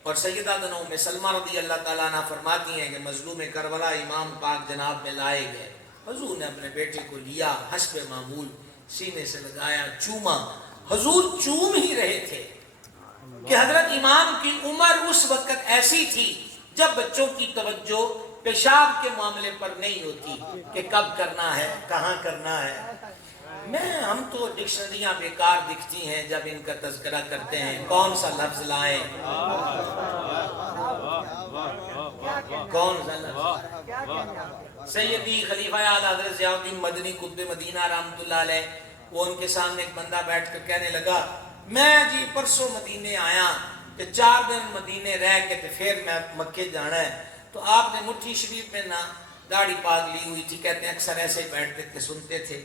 اور سیدتنا ام سلمہ رضی اللہ تعالیٰ عنہ فرماتی ہیں کہ مظلوم کربلا امام پاک جناب میں لائے گئے حضور نے اپنے بیٹے کو لیا حسب معمول سینے سے لگایا چوما حضور چوم ہی رہے تھے کہ حضرت امام کی عمر اس وقت ایسی تھی جب بچوں کی توجہ پیشاب کے معاملے پر نہیں ہوتی کہ کب کرنا ہے کہاں کرنا ہے ہم تو ڈکشنریاں بیکار دکھتی ہیں جب ان کا تذکرہ کرتے ہیں کون سا لفظ لائیں کون سا لفظ سیدی خلیفہ اعلی حضرت ضیاء الدین مدنی قطب مدینہ رحمۃ اللہ علیہ وہ ان کے سامنے ایک بندہ بیٹھ کر کہنے لگا میں جی پرسوں مدینے آیا کہ 4 دن مدینے رہ کے پھر میں مکے جانا ہے تو آپ نے مٹھی شریف میں نہ داڑھی پاک لی ہوئی تھی کہتے ہیں اکثر ایسے ہی بیٹھتے تھے سنتے تھے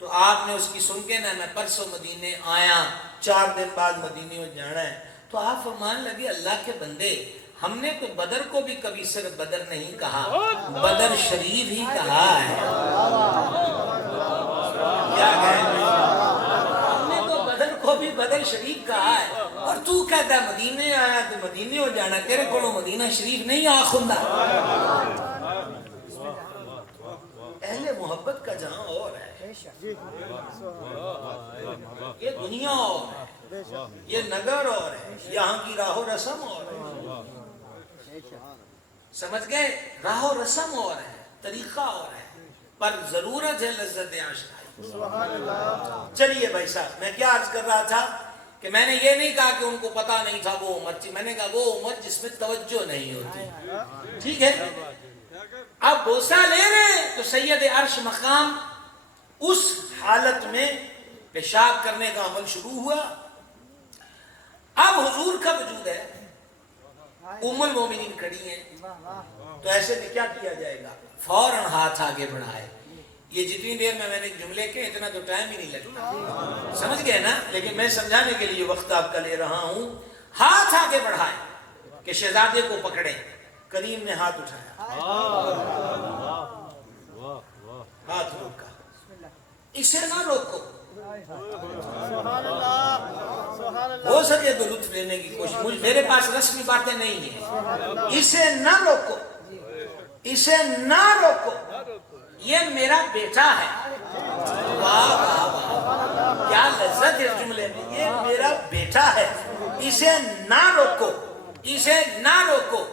تو آپ نے اس کی سن کے نا میں پرسوں مدینے آیا 4 دن بعد مدینے میں جانا ہے تو آپ فرمان لگے اللہ کے بندے ہم نے تو بدر کو بھی کبھی صرف بدر نہیں کہا بدر شریف ہی کہا ہے کیا کہیں ہم نے تو بدر کو بھی بدر شریف کہا ہے اور تو کہتا ہے مدینے آیا تو مدینے ہو جانا تیرے کو مدینہ شریف نہیں آخندہ اہل محبت کا جہاں اور ہے یہ دنیا اور ہے یہ نگر اور ہے یہاں کی راہ و رسم اور ہے سمجھ گئے راہ و رسم اور ہے طریقہ اور ہے پر ضرورت ہے لذت آشنائی چلیے بھائی صاحب میں کیا عرض کر رہا تھا کہ میں نے یہ نہیں کہا کہ ان کو پتا نہیں تھا وہ امت تھی میں نے کہا وہ امت جس میں توجہ نہیں ہوتی ٹھیک ہے اب بوسہ لے رہے تو سید عرش مقام اس حالت میں پیشاب کرنے کا عمل شروع ہوا اب حضور کا وجود ہے ام المومنین کھڑی ہیں تو ایسے میں کیا کیا جائے گا فوراً ہاتھ آگے بڑھائے یہ جتنی دیر میں نے جملے کے اتنا تو ٹائم ہی نہیں لگتا سمجھ گئے نا لیکن میں سمجھانے کے لیے وقت آپ کا لے رہا ہوں ہاتھ آگے بڑھائے کہ شہزادے کو پکڑے کریم نے ہاتھ اٹھایا ہاتھ روکا اسے نہ روکو ہو سکے تو لطف لینے کی کوشش میرے پاس رسمی باتیں نہیں ہیں اسے نہ روکو اسے نہ روکو یہ میرا بیٹا ہے واہ واہ واہ کیا لذت ہے جملے میں یہ میرا بیٹا ہے اسے نہ روکو اسے نہ روکو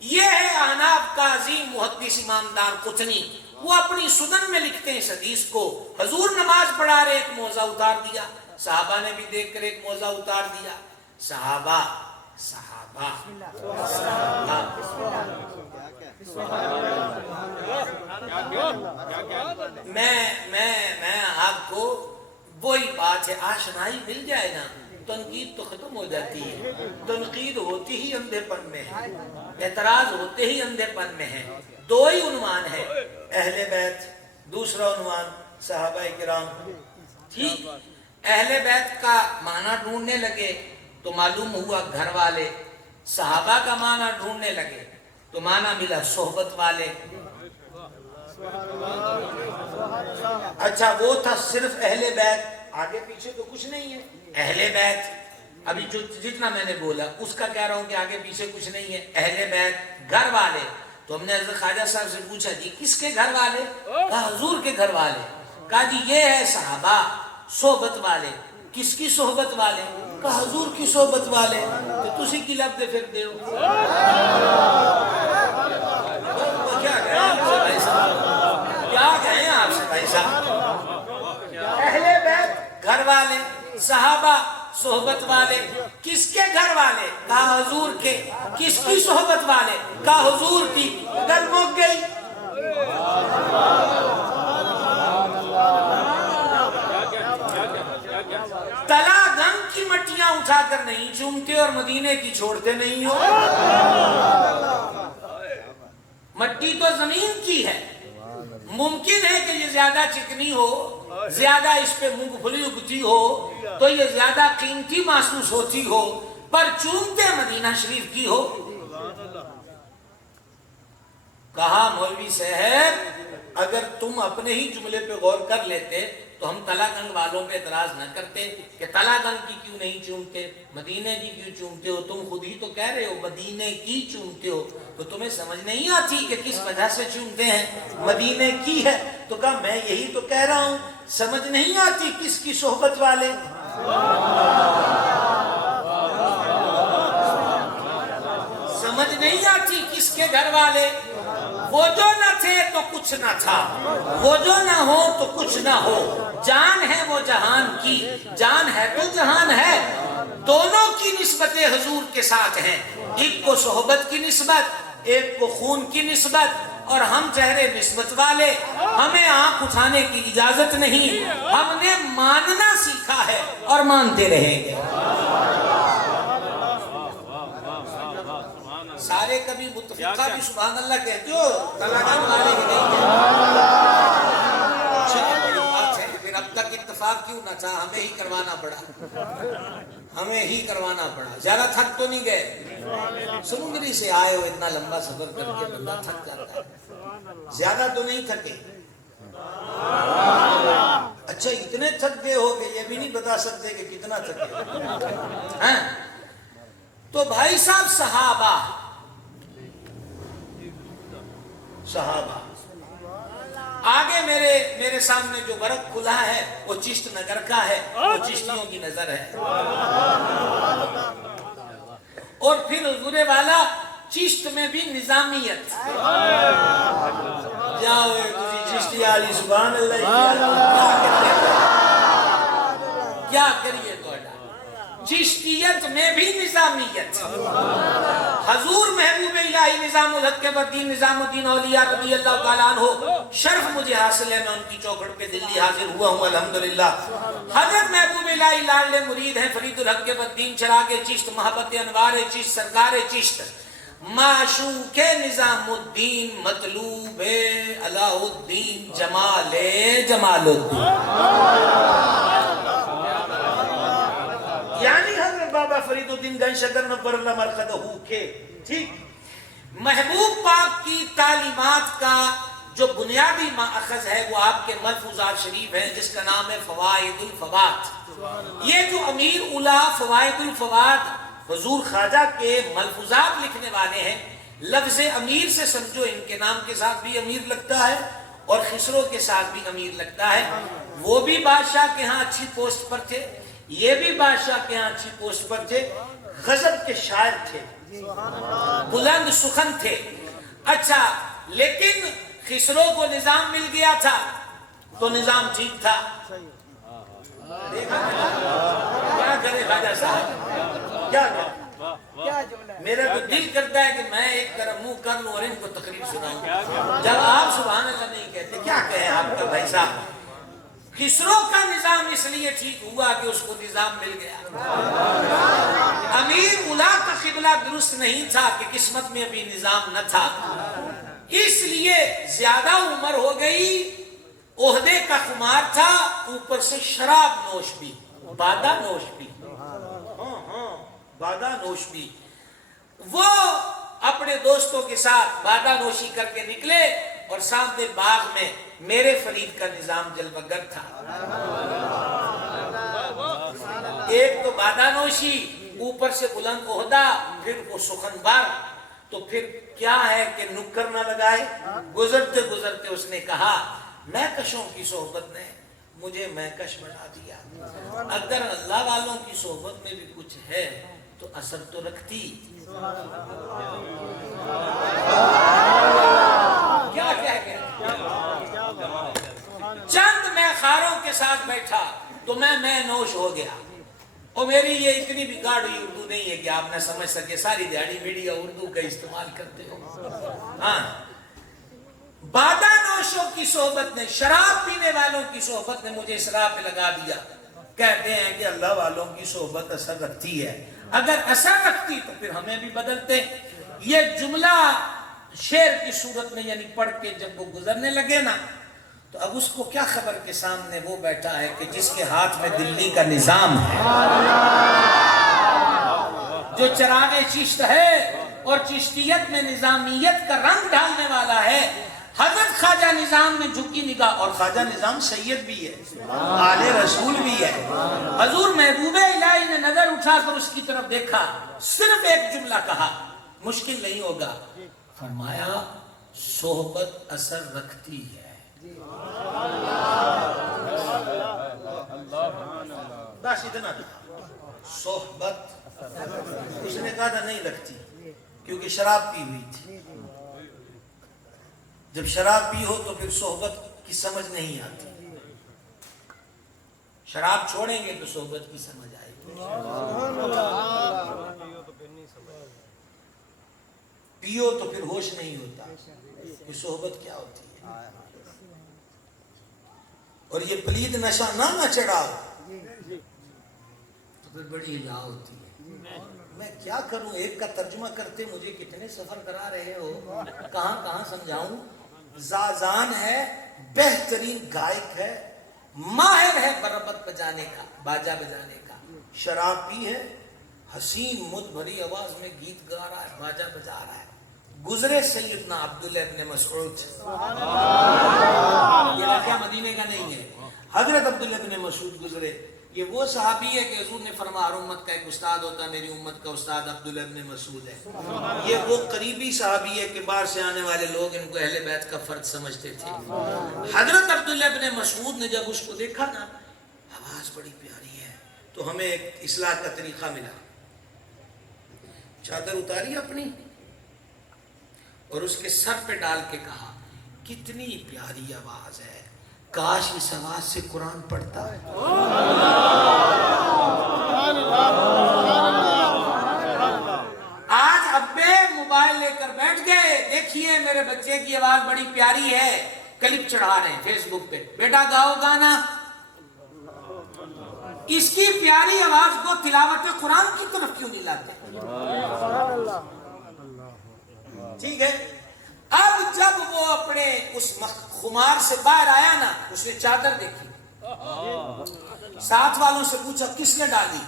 یہ ہے احناف کا عظیم محدث امام دار قطنی وہ اپنی سنن میں لکھتے ہیں اس حدیث کو حضور نماز پڑھا رہے ایک موزہ اتار دیا صحابہ نے بھی دیکھ کر ایک موزہ اتار دیا صحابہ میں آپ کو وہی بات ہے آشنائی مل جائے نا تنقید تو ختم ہو جاتی ہے تنقید ہوتی ہی اندھے پن میں ہے اعتراض ہوتے ہی اندھے پن میں ہے دو ہی عنوان ہے اہل بیت دوسرا عنوان صحابہ کرام ٹھیک اہل بیت کا معنی ڈھونڈنے لگے تو معلوم ہوا گھر والے صحابہ کا معنی ڈھونڈنے لگے تو معنی ملا صحبت والے اچھا وہ تھا صرف اہل بیت آگے پیچھے تو کچھ نہیں ہے اہل بیت ابھی جتنا میں نے بولا اس کا کہہ رہا ہوں کہ آگے پیچھے کچھ نہیں ہے اہل بیت گھر والے تو ہم نے حضرت خواجہ صاحب سے پوچھا جی کس کے گھر والے کہا حضور کے گھر والے کہا جی یہ ہے صحابہ صحبت والے کس کی صحبت والے کہا حضور کی صحبت والے تو تسی کی لفظ پھر دیو کیا کہیں آپ سے بھائی صاحب کیا کہیں آپ سے بھائی صاحب اہل بیت گھر والے صحابہ صحبت والے کس کے گھر والے کہا حضور کے کس کی صحبت والے کہا حضور کی گل مک گئی تلا گنگ کی مٹیاں اٹھا کر نہیں چومتے اور مدینے کی چھوڑتے نہیں ہو مٹی تو زمین کی ہے ممکن ہے کہ یہ زیادہ چکنی ہو زیادہ اس پہ مونگ پھلی اگتی ہو تو یہ زیادہ قیمتی محسوس ہوتی ہو پر چومتے مدینہ شریف کی ہو کہا مولوی صاحب اگر تم اپنے ہی جملے پہ غور کر لیتے تو ہم تلا گنگ والوں پہ اعتراض نہ کرتے کہ تلا گنگ کی کیوں نہیں چومتے مدینے کی کیوں چومتے ہو تم خود ہی تو کہہ رہے ہو مدینے کی چومتے ہو تو تمہیں سمجھ نہیں آتی کہ کس وجہ سے چومتے ہیں مدینے کی ہے تو کہا میں یہی تو کہہ رہا ہوں سمجھ نہیں آتی کس کی صحبت والے سمجھ نہیں آتی کس کے گھر والے وہ جو نہ تھے تو کچھ نہ تھا وہ جو نہ ہو تو کچھ نہ ہو جان ہے وہ جہان کی جان ہے تو جہان ہے دونوں کی نسبتیں حضور کے ساتھ ہیں ایک کو صحبت کی نسبت ایک کو خون کی نسبت اور ہم چہرے نسبت والے ہمیں آنکھ اٹھانے کی اجازت نہیں ہم نے ماننا سیکھا ہے اور مانتے رہیں گے سارے کبھی متفقہ بھی سبحان اللہ کہتے ہو تلاقہ مانے کی نہیں ہے اب تک اتفاق کیوں نہ تھا ہمیں ہی کروانا پڑا ہمیں ہی کروانا پڑا. زیادہ تھک تو نہیں گئے؟ سمندری سے آئے ہو اتنا لمبا سفر کر کے بندہ تھک جاتا ہے. زیادہ تو نہیں تھکے؟ اچھا اتنے تھک گئے ہو کہ یہ بھی نہیں بتا سکتے کہ کتنا تھکے ہیں. تو بھائی صاحب صحابہ آگے میرے سامنے جو ورق کھلا ہے وہ چشت نگر کا ہے، وہ چشتیوں کی نظر ہے. اور پھر حضور والا چشت میں بھی نظامیت. جاؤ چشتی علی سبحان اللہ. کیا کریے گوڑا چشتیت میں بھی نظامیت. حضور محبوب الہی نظام الحق کے بدین نظام الدین اولیاء رضی اللہ تعالیٰ عنہ شرف مجھے حاصل ہے. میں ان کی چوکھٹ پہ دلی حاضر ہوا ہوں الحمدللہ. حضرت محبوب الہی لاڈلے مرید ہیں فرید الحق کے بدین چراغ چشت محبت انوار چشت سرکار چشت معشوق نظام الدین مطلوب علاء الدین جمال الدین. یعنی حضرت بابا فرید الدین گنج شکر نبر اللہ مرقدہ کے ٹھیک محبوب پاک کی تعلیمات کا جو بنیادی ماخذ ہے وہ آپ کے ملفوظات شریف ہیں جس کا نام ہے فوائد الفواد. یہ جو امیر اولا فوائد الفواد حضور خواجہ کے ملفوظات لکھنے والے ہیں. لفظ امیر سے سمجھو ان کے نام کے ساتھ بھی امیر لگتا ہے اور خسرو کے ساتھ بھی امیر لگتا ہے. وہ بھی بادشاہ کے ہاں اچھی پوسٹ پر تھے، یہ بھی بادشاہ کے ہاں اچھی پوسٹ پر تھے. غضب کے شاعر تھے، بلند سخن تھے. اچھا لیکن خسرو کو نظام مل گیا تھا تو نظام ٹھیک تھا. کیا کرے خواجہ صاحب کیا کرے. میرا تو دل کرتا ہے کہ میں ایک طرح منہ کر لوں اور ان کو تقریر سناؤں. جب آپ سبحان اللہ نہیں کہتے کیا کہیں آپ کا بھائی صاحب. خسرو کا نظام اس لیے ٹھیک ہوا کہ اس کو نظام مل گیا. امیر اولا کا قبلہ درست نہیں تھا کہ قسمت میں ابھی نظام نہ تھا، اس لیے زیادہ عمر ہو گئی، عہدے کا خمار تھا، اوپر سے شراب نوش بھی، بادہ نوش بھی. بادہ نوش بھی. وہ اپنے دوستوں کے ساتھ بادہ نوشی کر کے نکلے اور سامنے باغ میں میرے فرید کا نظام جلوگر تھا. ایک تو بادہ نوشی، اوپر سے بلند عہدہ، پھر وہ سخن بار. تو پھر کیا ہے کہ نکر نہ لگائے. گزرتے گزرتے اس نے کہا مہکشوں کی صحبت نے مجھے مہکش بنا دیا. اگر اللہ والوں کی صحبت میں بھی کچھ ہے تو اثر تو رکھتی. کیا کہہ گیا. چند میں خاروں کے ساتھ بیٹھا تو میں نوش ہو گیا. اور میری یہ اتنی بھی گاڑی اردو نہیں ہے کہ آپ نہ سمجھ سکے. ساری دیہڑی میڈیا اردو کا استعمال کرتے ہو. ہاں بادہ نوشوں کی صحبت نے، شراب پینے والوں کی صحبت نے مجھے اس راہ پہ لگا دیا. کہتے ہیں کہ اللہ والوں کی صحبت اثر رکھتی ہے. اگر اثر رکھتی تو پھر ہمیں بھی بدلتے. یہ جملہ شعر کی صورت میں یعنی پڑھ کے جب وہ گزرنے لگے نا تو اب اس کو کیا خبر کہ سامنے وہ بیٹھا ہے کہ جس کے ہاتھ میں دلی کا نظام ہے، جو چراغ چشت ہے اور چشتیت میں نظامیت کا رنگ ڈالنے والا ہے. حضرت خواجہ نظام میں جھکی نگاہ، اور خواجہ نظام سید بھی ہے، آل رسول بھی ہے. حضور محبوب الہی نے نظر اٹھا کر اس کی طرف دیکھا، صرف ایک جملہ کہا، مشکل نہیں ہوگا. فرمایا صحبت اثر رکھتی ہے. بس اتنا صحبت. اس نے کہا تھا نہیں رکھتی کیونکہ شراب پی ہوئی تھی. جب شراب پی ہو تو پھر صحبت کی سمجھ نہیں آتی. شراب چھوڑیں گے تو صحبت کی سمجھ آئے گی. پیو تو پھر ہوش نہیں ہوتا کہ صحبت کیا ہوتی ہے. اور یہ پلید نشہ نہ چڑھاؤ تو پھر بڑی لا ہوتی ہے. میں کیا کروں، ایک کا ترجمہ کرتے مجھے کتنے سفر کرا رہے ہو، کہاں کہاں سمجھاؤں. زازان ہے، بہترین گائک ہے، ماہر ہے بربت بجانے کا، باجا بجانے کا. شراب پی ہے، حسین مد بھری آواز میں گیت گا رہا ہے، باجا بجا رہا ہے. گزرے سیدنا عبداللہ ابن مسعود، یہ واقعہ مدینے کا نہیں ہے، حضرت عبداللہ ابن مسعود گزرے. یہ وہ صحابی ہے کہ حضور نے فرمایا ہر امت کا ایک استاد ہوتا ہے، میری امت کا استاد عبداللہ ابن مسعود ہے. یہ وہ قریبی صحابی ہے کہ باہر سے آنے والے لوگ ان کو اہل بیت کا فرد سمجھتے تھے. حضرت عبداللہ ابن مسعود نے جب اس کو دیکھا نا، آواز بڑی پیاری ہے، تو ہمیں ایک اصلاح کا طریقہ ملا. چادر اتاری اپنی اور اس کے سر پہ ڈال کے کہا کتنی پیاری آواز ہے، کاش اس آواز سے قرآن پڑھتا ہے. آج ابے موبائل لے کر بیٹھ گئے، دیکھیے میرے بچے کی آواز بڑی پیاری ہے، کلپ چڑھا رہے ہیں فیس بک پہ، بیٹا گاؤ گانا. اس کی پیاری آواز کو تلاوت قرآن کی طرف کیوں نہیں لاتے؟ ٹھیک ہے. اب جب وہ اپنے اس خمار سے باہر آیا نا، اس نے چادر دیکھی، ساتھ والوں سے پوچھا کس نے ڈالی؟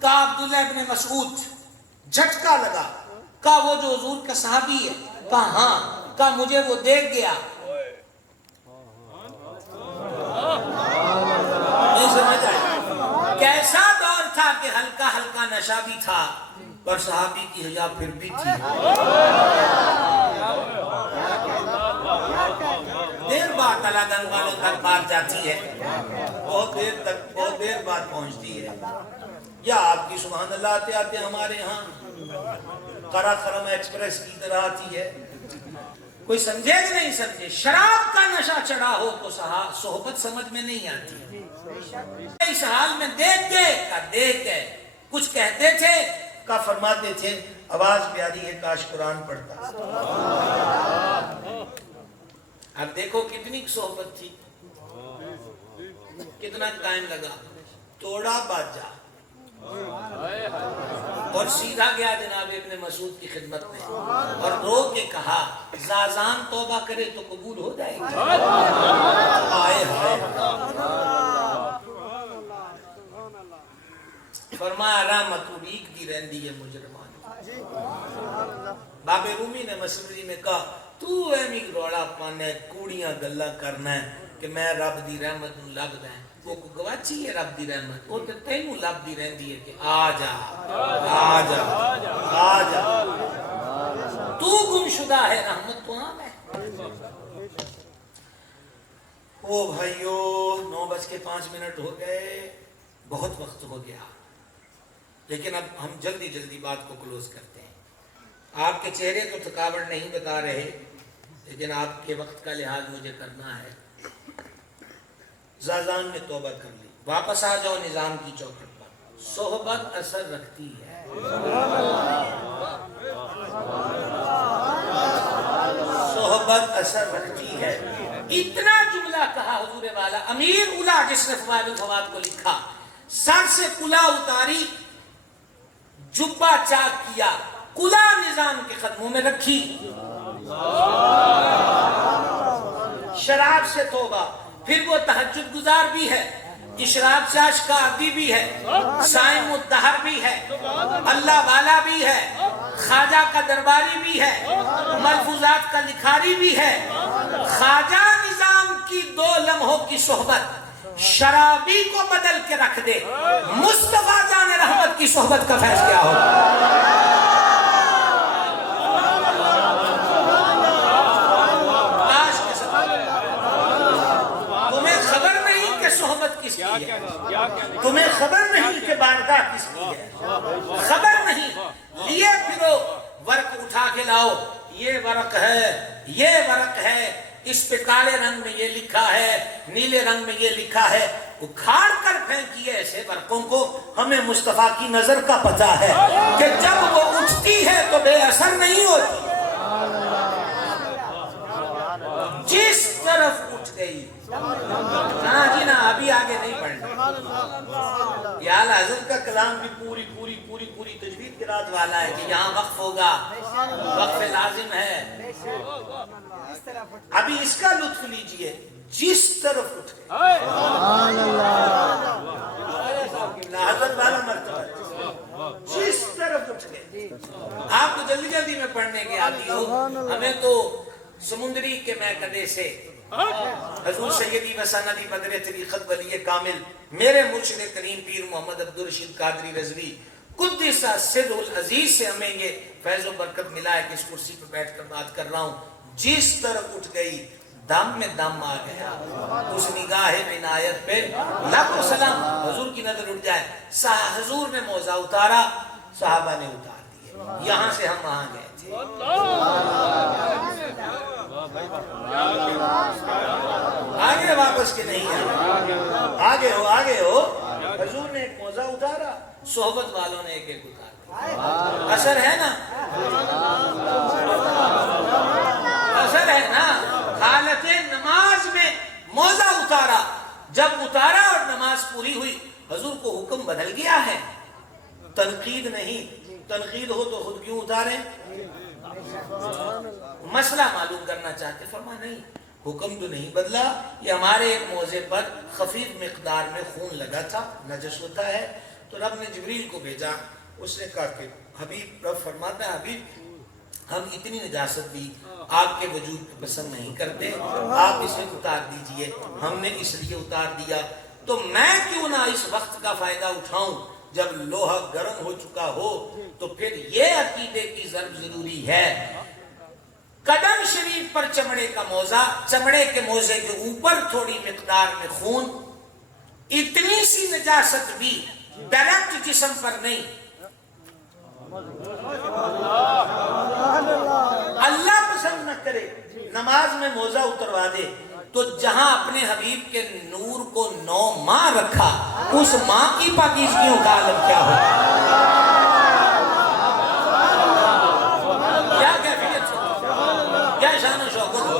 کہا عبداللہ ابن مسعود. جھٹکا لگا. کہا وہ جو حضور کا صحابی ہے؟ کہا ہاں. کہا مجھے وہ دیکھ گیا. نہیں سمجھ آئی؟ کیسا دور تھا کہ ہلکا ہلکا نشہ بھی تھا پر صحابی کی حیا پھر بھی تھی. دیر بعد تلادن والوں تک بات جاتی ہے، بہت دیر تک، بہت دیر بعد پہنچتی ہے. یا آپ کی سبحان اللہ آتے آتے ہمارے ہاں قرا کرم ایکسپریس کی طرح آتی ہے. کوئی سمجھے کہ نہیں سمجھے؟ شراب کا نشہ چڑھا ہو تو صحبت سمجھ میں نہیں آتی. اس حال میں دیکھ کے کچھ کہتے تھے کا فرماتے تھے آواز پیاری ہے، کاش قرآن پڑھتا. اب دیکھو کتنی صحبت تھی، کتنا ٹائم لگا. توڑا باجا اور سیدھا گیا جناب ابن مسعود کی خدمت میں اور رو کے کہا زازان توبہ کرے تو قبول ہو جائے گی. آئے ہائے. فرمایا رحمت اڑیک دی رہندی ہے مجرمان. باب رومی نے مسلمری میں کہا تو ایمی روڑا پانے کوڑیاں گلہ کرنا ہے کہ میں رب دی رحمت نو لگ دیں. وہ گواچی ہے رب دی رحمت، وہ تو تینوں لب دی رہندی ہے کہ آ جا آ جا آ جا. تو گم شدہ ہے، رحمت تو عام ہے. او بھائیو 9:05 ہو گئے، بہت وقت ہو گیا، لیکن اب ہم جلدی جلدی بات کو کلوز کرتے ہیں. آپ کے چہرے تو تھکاوٹ نہیں بتا رہے، لیکن آپ کے وقت کا لحاظ مجھے کرنا ہے. زازان نے توبہ کر لی، واپس آ جاؤ نظام کی چوکھٹ پر. صحبت اثر رکھتی ہے. صحبت اثر رکھتی ہے. اتنا جملہ کہا حضور والا امیر اولا جس نے فوائد الفوائد کو لکھا، سر سے کلا اتاری، جبہ چاک کیا، کلا نظام کے قدموں میں رکھی. شراب سے توبہ، پھر وہ تہجد گزار بھی ہے، اشراق چاش کا عبدی بھی ہے، سائم الدہر بھی ہے، اللہ والا بھی ہے، خواجہ کا درباری بھی ہے، ملفوظات کا لکھاری بھی ہے. خواجہ نظام کی 2 لمحوں کی صحبت شرابی کو بدل کے رکھ دے. مصطفیٰ جان رحمت کی صحبت کا فیض کیا ہوگا؟ تمہیں خبر نہیں کہ بارگاہ کس کی ہے، خبر نہیں. لیے پھرو ورق اٹھا کے لاؤ، یہ ورق ہے، یہ ورق ہے، اس پہ کالے رنگ میں یہ لکھا ہے، نیلے رنگ میں یہ لکھا ہے. اکھاڑ کر پھینکیے ایسے ورقوں کو. ہمیں مصطفیٰ کی نظر کا پتہ ہے کہ جب وہ اٹھتی ہے تو بے اثر نہیں ہوتی. جس طرف اٹھ گئی، ہاں جی نا ابھی آگے نہیں بڑھنا. یہ اعلیٰ حضرت کا کلام بھی پوری تجوید قرات والا ہے کہ یہاں وقف ہوگا، وقف لازم ہے. ابھی اس کا لطف لیجئے. جس طرف اٹھ گئے حضرت والا مرتبہ جس طرف اٹھ گئے. آپ تو جلدی جلدی میں پڑھنے کے عادی ہو, ہمیں تو سمندری کے میکدے سے حضور سیدی و سندی بدر طریقت ولی کامل میرے مرشد کریم پیر محمد عبدالرشید قادری رضوی قدس سر العزیز سے ہمیں یہ فیض و برکت ملا ہے کہ اس کرسی پہ بیٹھ کر بات کر رہا ہوں. جس طرف اٹھ گئی دم میں دم آ گیا, اس نگاہ عنایت پہ لاکھوں سلام. حضور کی نظر اٹھ جائے, حضور نے موزہ اتارا, صحابہ نے اتار دیے, یہاں سے ہم وہاں گئے تھے. آگے واپس کے نہیں ہے, آگے ہو. حضور نے ایک موزہ اتارا, صحبت والوں نے ایک ایک اتارا. اثر ہے نا, اثر ہے نا. حالت نماز میں موزہ اتارا, جب اتارا اور نماز پوری ہوئی حضور کو حکم بدل گیا ہے. تنقید نہیں, تنقید ہو تو خود کیوں اتارے؟ مسئلہ معلوم کرنا چاہتے, فرما نہیں حکم تو نہیں بدلا, یہ ہمارے ایک موزے پر خفیف مقدار میں خون لگا تھا, نجس ہوتا ہے. تو رب نے جبریل کو بھیجا, اس نے کہا کہ حبیب, رب فرماتا ہے حبیب ہم اتنی نجاست بھی آپ کے وجود پسند نہیں کرتے, آپ اسے اتار دیجئے. ہم نے اس لیے اتار دیا, تو میں کیوں نہ اس وقت کا فائدہ اٹھاؤں جب لوہا گرم ہو چکا ہو. تو پھر یہ عقیدے کی ضرب ضروری ہے, قدم شریف پر چمڑے کا موزہ, چمڑے کے موزے کے اوپر تھوڑی مقدار میں خون, اتنی سی نجاست بھی ڈائریکٹ جسم پر نہیں. اللہ پسند نہ کرے نماز میں موزہ اتروا دے, تو جہاں اپنے حبیب کے نور کو 9 ماہ رکھا, اس ماں کی پاکیزگیوں کا عالم کیا ہو. کیا کیفیت ہو, کیا شان و شوکت ہو.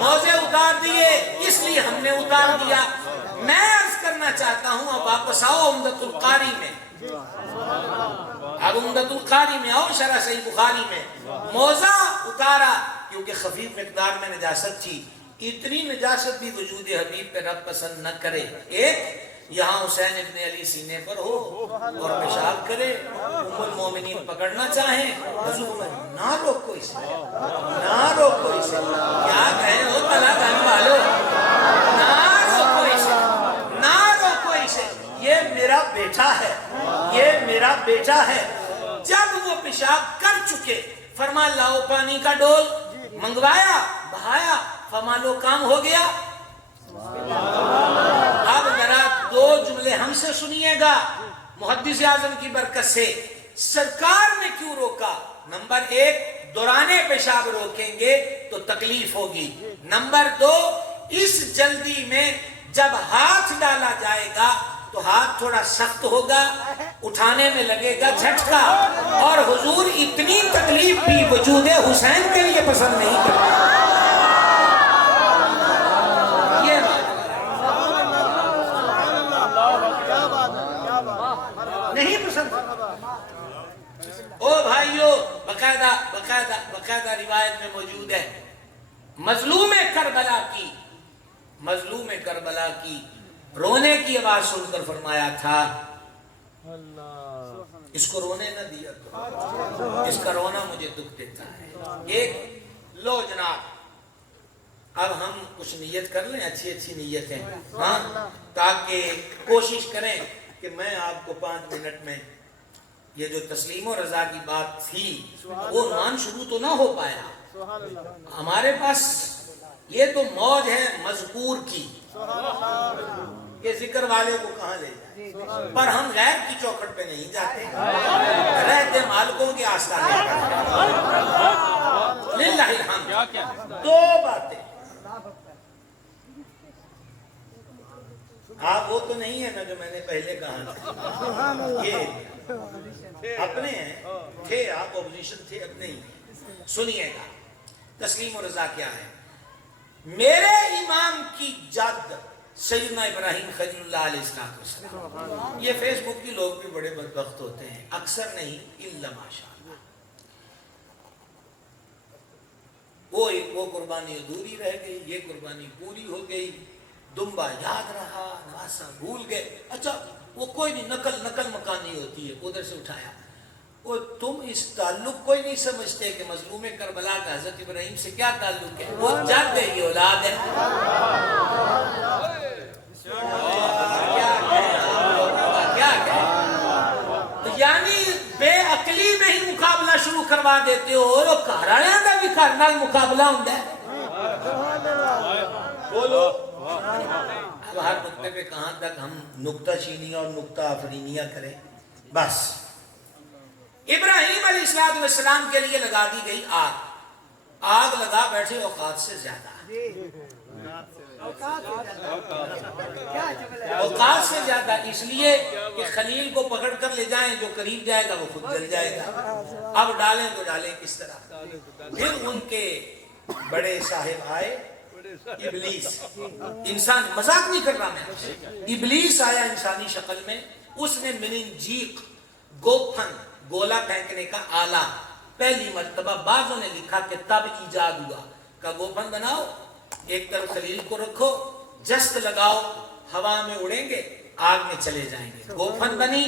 موزے اتار دیے, اس لیے ہم نے اتار دیا. میں عرض کرنا چاہتا ہوں, اب واپس آؤ عمدۃ القاری میں, اب عمدۃ القاری میں آؤ, شرح صحیح بخاری میں. موزہ اتارا کیونکہ خفیف مقدار میں نجاست تھی, اتنی نجاست بھی وجود حبیب پہ رب پسند نہ کرے. ایک یہاں حسین ابن علی سینے پر ہو اور پیشاب کرے, ام المومنین پکڑنا چاہیں, حضور نہ روکو اسے, نہ روکو اسے. کیا کہیں ہو تلا بہن والو, نہ روکو اسے, نہ روکو اسے. یہ میرا بیٹا ہے, یہ میرا بیٹا ہے. جب وہ پیشاب کر چکے فرما لاؤ پانی کا ڈول, منگوایا, بہایا, فرما لو کام ہو گیا. اب ذرا 2 جملے ہم سے سنیے گا محدث اعظم کی برکت سے. سرکار نے کیوں روکا؟ نمبر 1 دورانے پیشاب روکیں گے تو تکلیف ہوگی. نمبر 2 اس جلدی میں جب ہاتھ ڈالا جائے گا تو ہاتھ تھوڑا سخت ہوگا, اٹھانے میں لگے گا جھٹکا, اور حضور اتنی تکلیف بھی وجود حسین کے لیے پسند نہیں کرتے. نہیں پسند. او بھائیو, باقاعدہ روایت میں موجود ہے, مظلوم کربلا کی رونے کی آواز سن کر فرمایا تھا اس کو رونے نہ دیا کرو, اس کا رونا مجھے دکھ دیتا ہے. ایک لو جناب, اب ہم کچھ نیت کر لیں, اچھی نیتیں, ہاں, تاکہ کوشش کریں کہ میں آپ کو 5 منٹ میں یہ جو تسلیم و رضا کی بات تھی وہ عنوان شروع تو نہ ہو پایا. ہمارے پاس یہ تو موج ہے مذکور کی کہ ذکر والے کو کہاں لے جائیں, پر ہم غیر کی چوکھٹ پہ نہیں جاتے, رہتے مالکوں کے آستانے پر. للہ الحمد. 2 باتیں. آپ وہ تو نہیں ہے نا جو میں نے پہلے کہا تھا, یہ اپنے ہیں, تھے آپ, اپوزیشن تھے, اپنے ہی. سنیے گا تسلیم و رضا کیا ہے. میرے امام کی جد سیدنا ابراہیم خلیل اللہ علیہ السلام. یہ فیس بک کی لوگ بھی بڑے بدبخت ہوتے ہیں, اکثر نہیں الا ماشاءاللہ. وہ قربانی ادھوری رہ گئی، یہ قربانی پوری ہو گئی، دمبا یاد رہا، نواسا بھول گئے، اچھا وہ کوئی نہیں، نقل مکانی ہوتی ہے، ادھر سے اٹھایا۔ اور تم اس تعلق کو ہی نہیں سمجھتے کہ مظلوم کربلا کا حضرت ابراہیم سے کیا تعلق ہے، وہ جد ہے، یہ اولاد ہے۔ یعنی بے عقلی میں ہی مقابلہ شروع کروا دیتے ہو، اور گھر والوں کا بھی گھر نال مقابلہ ہوتا ہے۔ بولو اب ہر نقطے پہ کہاں تک ہم نقطہ چینیاں اور نقطہ آفرینیاں کریں؟ بس ابراہیم علیہ السلام کے لیے لگا دی گئی آگ لگا بیٹھے اوقات سے زیادہ، اوقات سے زیادہ، اس لیے کہ خلیل کو پکڑ کر لے جائیں، جو قریب جائے گا وہ خود جل جائے گا۔ اب ڈالیں تو ڈالیں کس طرح؟ پھر ان کے بڑے صاحب آئے، ابلیس، انسان، مذاق نہیں کر رہا میں، ابلیس آیا انسانی شکل میں، اس نے مننجیق، گوپھن، گولا پھینکنے کا آلہ پہلی مرتبہ، بعضوں نے لکھا کہ تب ایجاد ہوا، کا گوپھن بناؤ، ایک طرف خلیل کو رکھو، جست لگاؤ، ہوا میں اڑیں گے، آگ میں چلے جائیں گے۔ گوپھن بنی،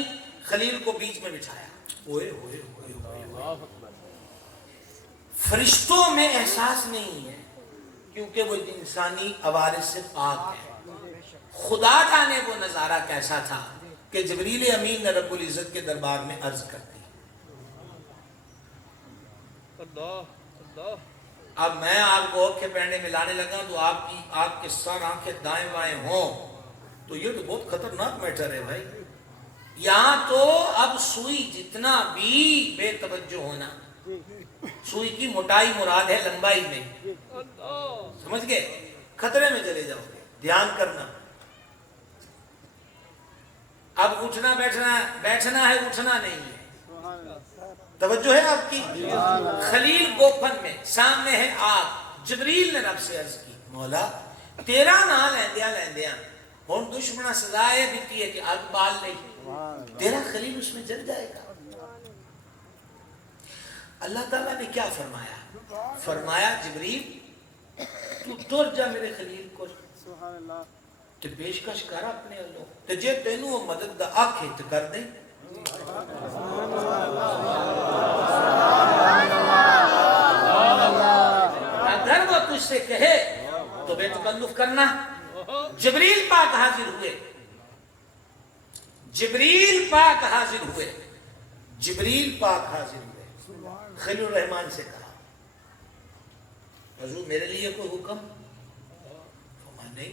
خلیل کو بیچ میں بٹھایا۔ اوئے ہوئے ہوئے ہوئے، فرشتوں میں احساس نہیں ہے کیونکہ وہ انسانی عوارض سے پاک ہے۔ خدا جانے وہ نظارہ کیسا تھا کہ جبریل امین نے رب العزت کے دربار میں عرض کر دی۔ اب میں آپ کو آنکھیں پہننے میں لانے لگا تو آپ کے سر آنکھیں دائیں بائیں ہوں تو یہ تو بہت خطرناک میٹر ہے بھائی۔ یہاں تو اب سوئی جتنا بھی بے توجہ ہونا، سوئی کی موٹائی مراد ہے لمبائی میں، سمجھ گئے؟ خطرے میں چلے جاؤ گے، دھیان کرنا۔ اب اٹھنا بیٹھنا ہے، اٹھنا نہیں ہے، توجہ ہے آپ کی؟ خلیل گوپھن میں، سامنے ہے آگ۔ جبریل نے رب سے عرض کی، مولا تیرا نہ لیندیاں ہن دشمنہ سزا یہ دیتی ہے کہ آگ بال نہیں، تیرا خلیل اس میں جل جائے گا۔ اللہ تعالیٰ نے کیا فرمایا؟ فرمایا جبریل تو تر جا میرے خلیل کو تو پیشکش کر اپنے اللہ تو جے تینوں وہ مدد دا آکھے تو کر دیں۔ اگر وہ تجھ سے کہے تو بے تکلف کرنا۔ جبریل پاک حاضر ہوئے، جبریل پاک حاضر ہوئے، جبریل پاک حاضر ہوئے، خلیل الرحمن سے کہا حضور میرے لیے کوئی حکم؟ فرمایا نہیں۔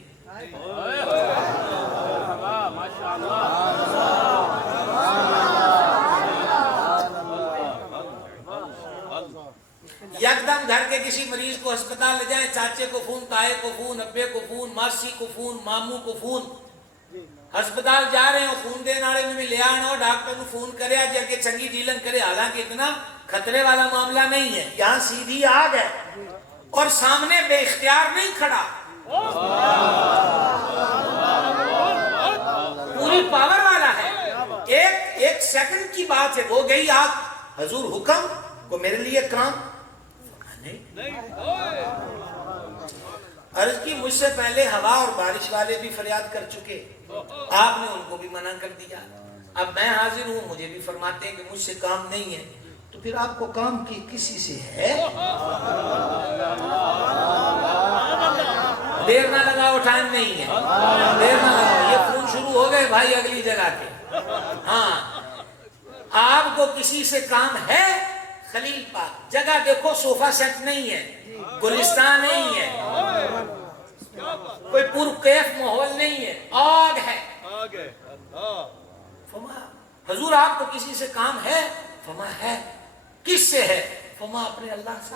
یکدم گھر کے کسی مریض کو ہسپتال لے جائیں، چاچے کو فون، تائے کو فون، ابے کو فون، ماسی کو فون، ماموں کو فون، ہسپتال جا رہے ہو خون دین والے میں لے آنا ہو، ڈاکٹر کو فون کرے جا کے چنگی ڈیلنگ کرے، حالانکہ اتنا خطرے والا معاملہ نہیں ہے، یہاں سیدھی آگ ہے اور سامنے بے اختیار نہیں کھڑا، پوری پاور والا ہے، ایک سیکنڈ کی بات ہے، وہ گئی آگ۔ حضور حکم کو میرے لیے کام نہیں۔ عرض کی مجھ سے پہلے ہوا اور بارش والے بھی فریاد کر چکے، آپ نے ان کو بھی منع کر دیا، اب میں حاضر ہوں، مجھے بھی فرماتے ہیں کہ مجھ سے کام نہیں ہے، تو پھر آپ کو کام کی کسی سے ہے؟ دیر نہ لگاؤ، ٹائم نہیں ہے، دیر نہ لگاؤ، یہ فون شروع ہو گئے بھائی اگلی جگہ کے۔ ہاں آپ کو کسی سے کام ہے؟ خلیل پاک جگہ دیکھو، صوفہ سیٹ نہیں ہے، گلستان نہیں ہے، کوئی پرکیف ماحول نہیں ہے، آگ ہے۔ فرمایا حضور آپ کو کسی سے کام ہے؟ فرمایا ہے۔ کس سے ہے؟ فرمایا اپنے اللہ سے۔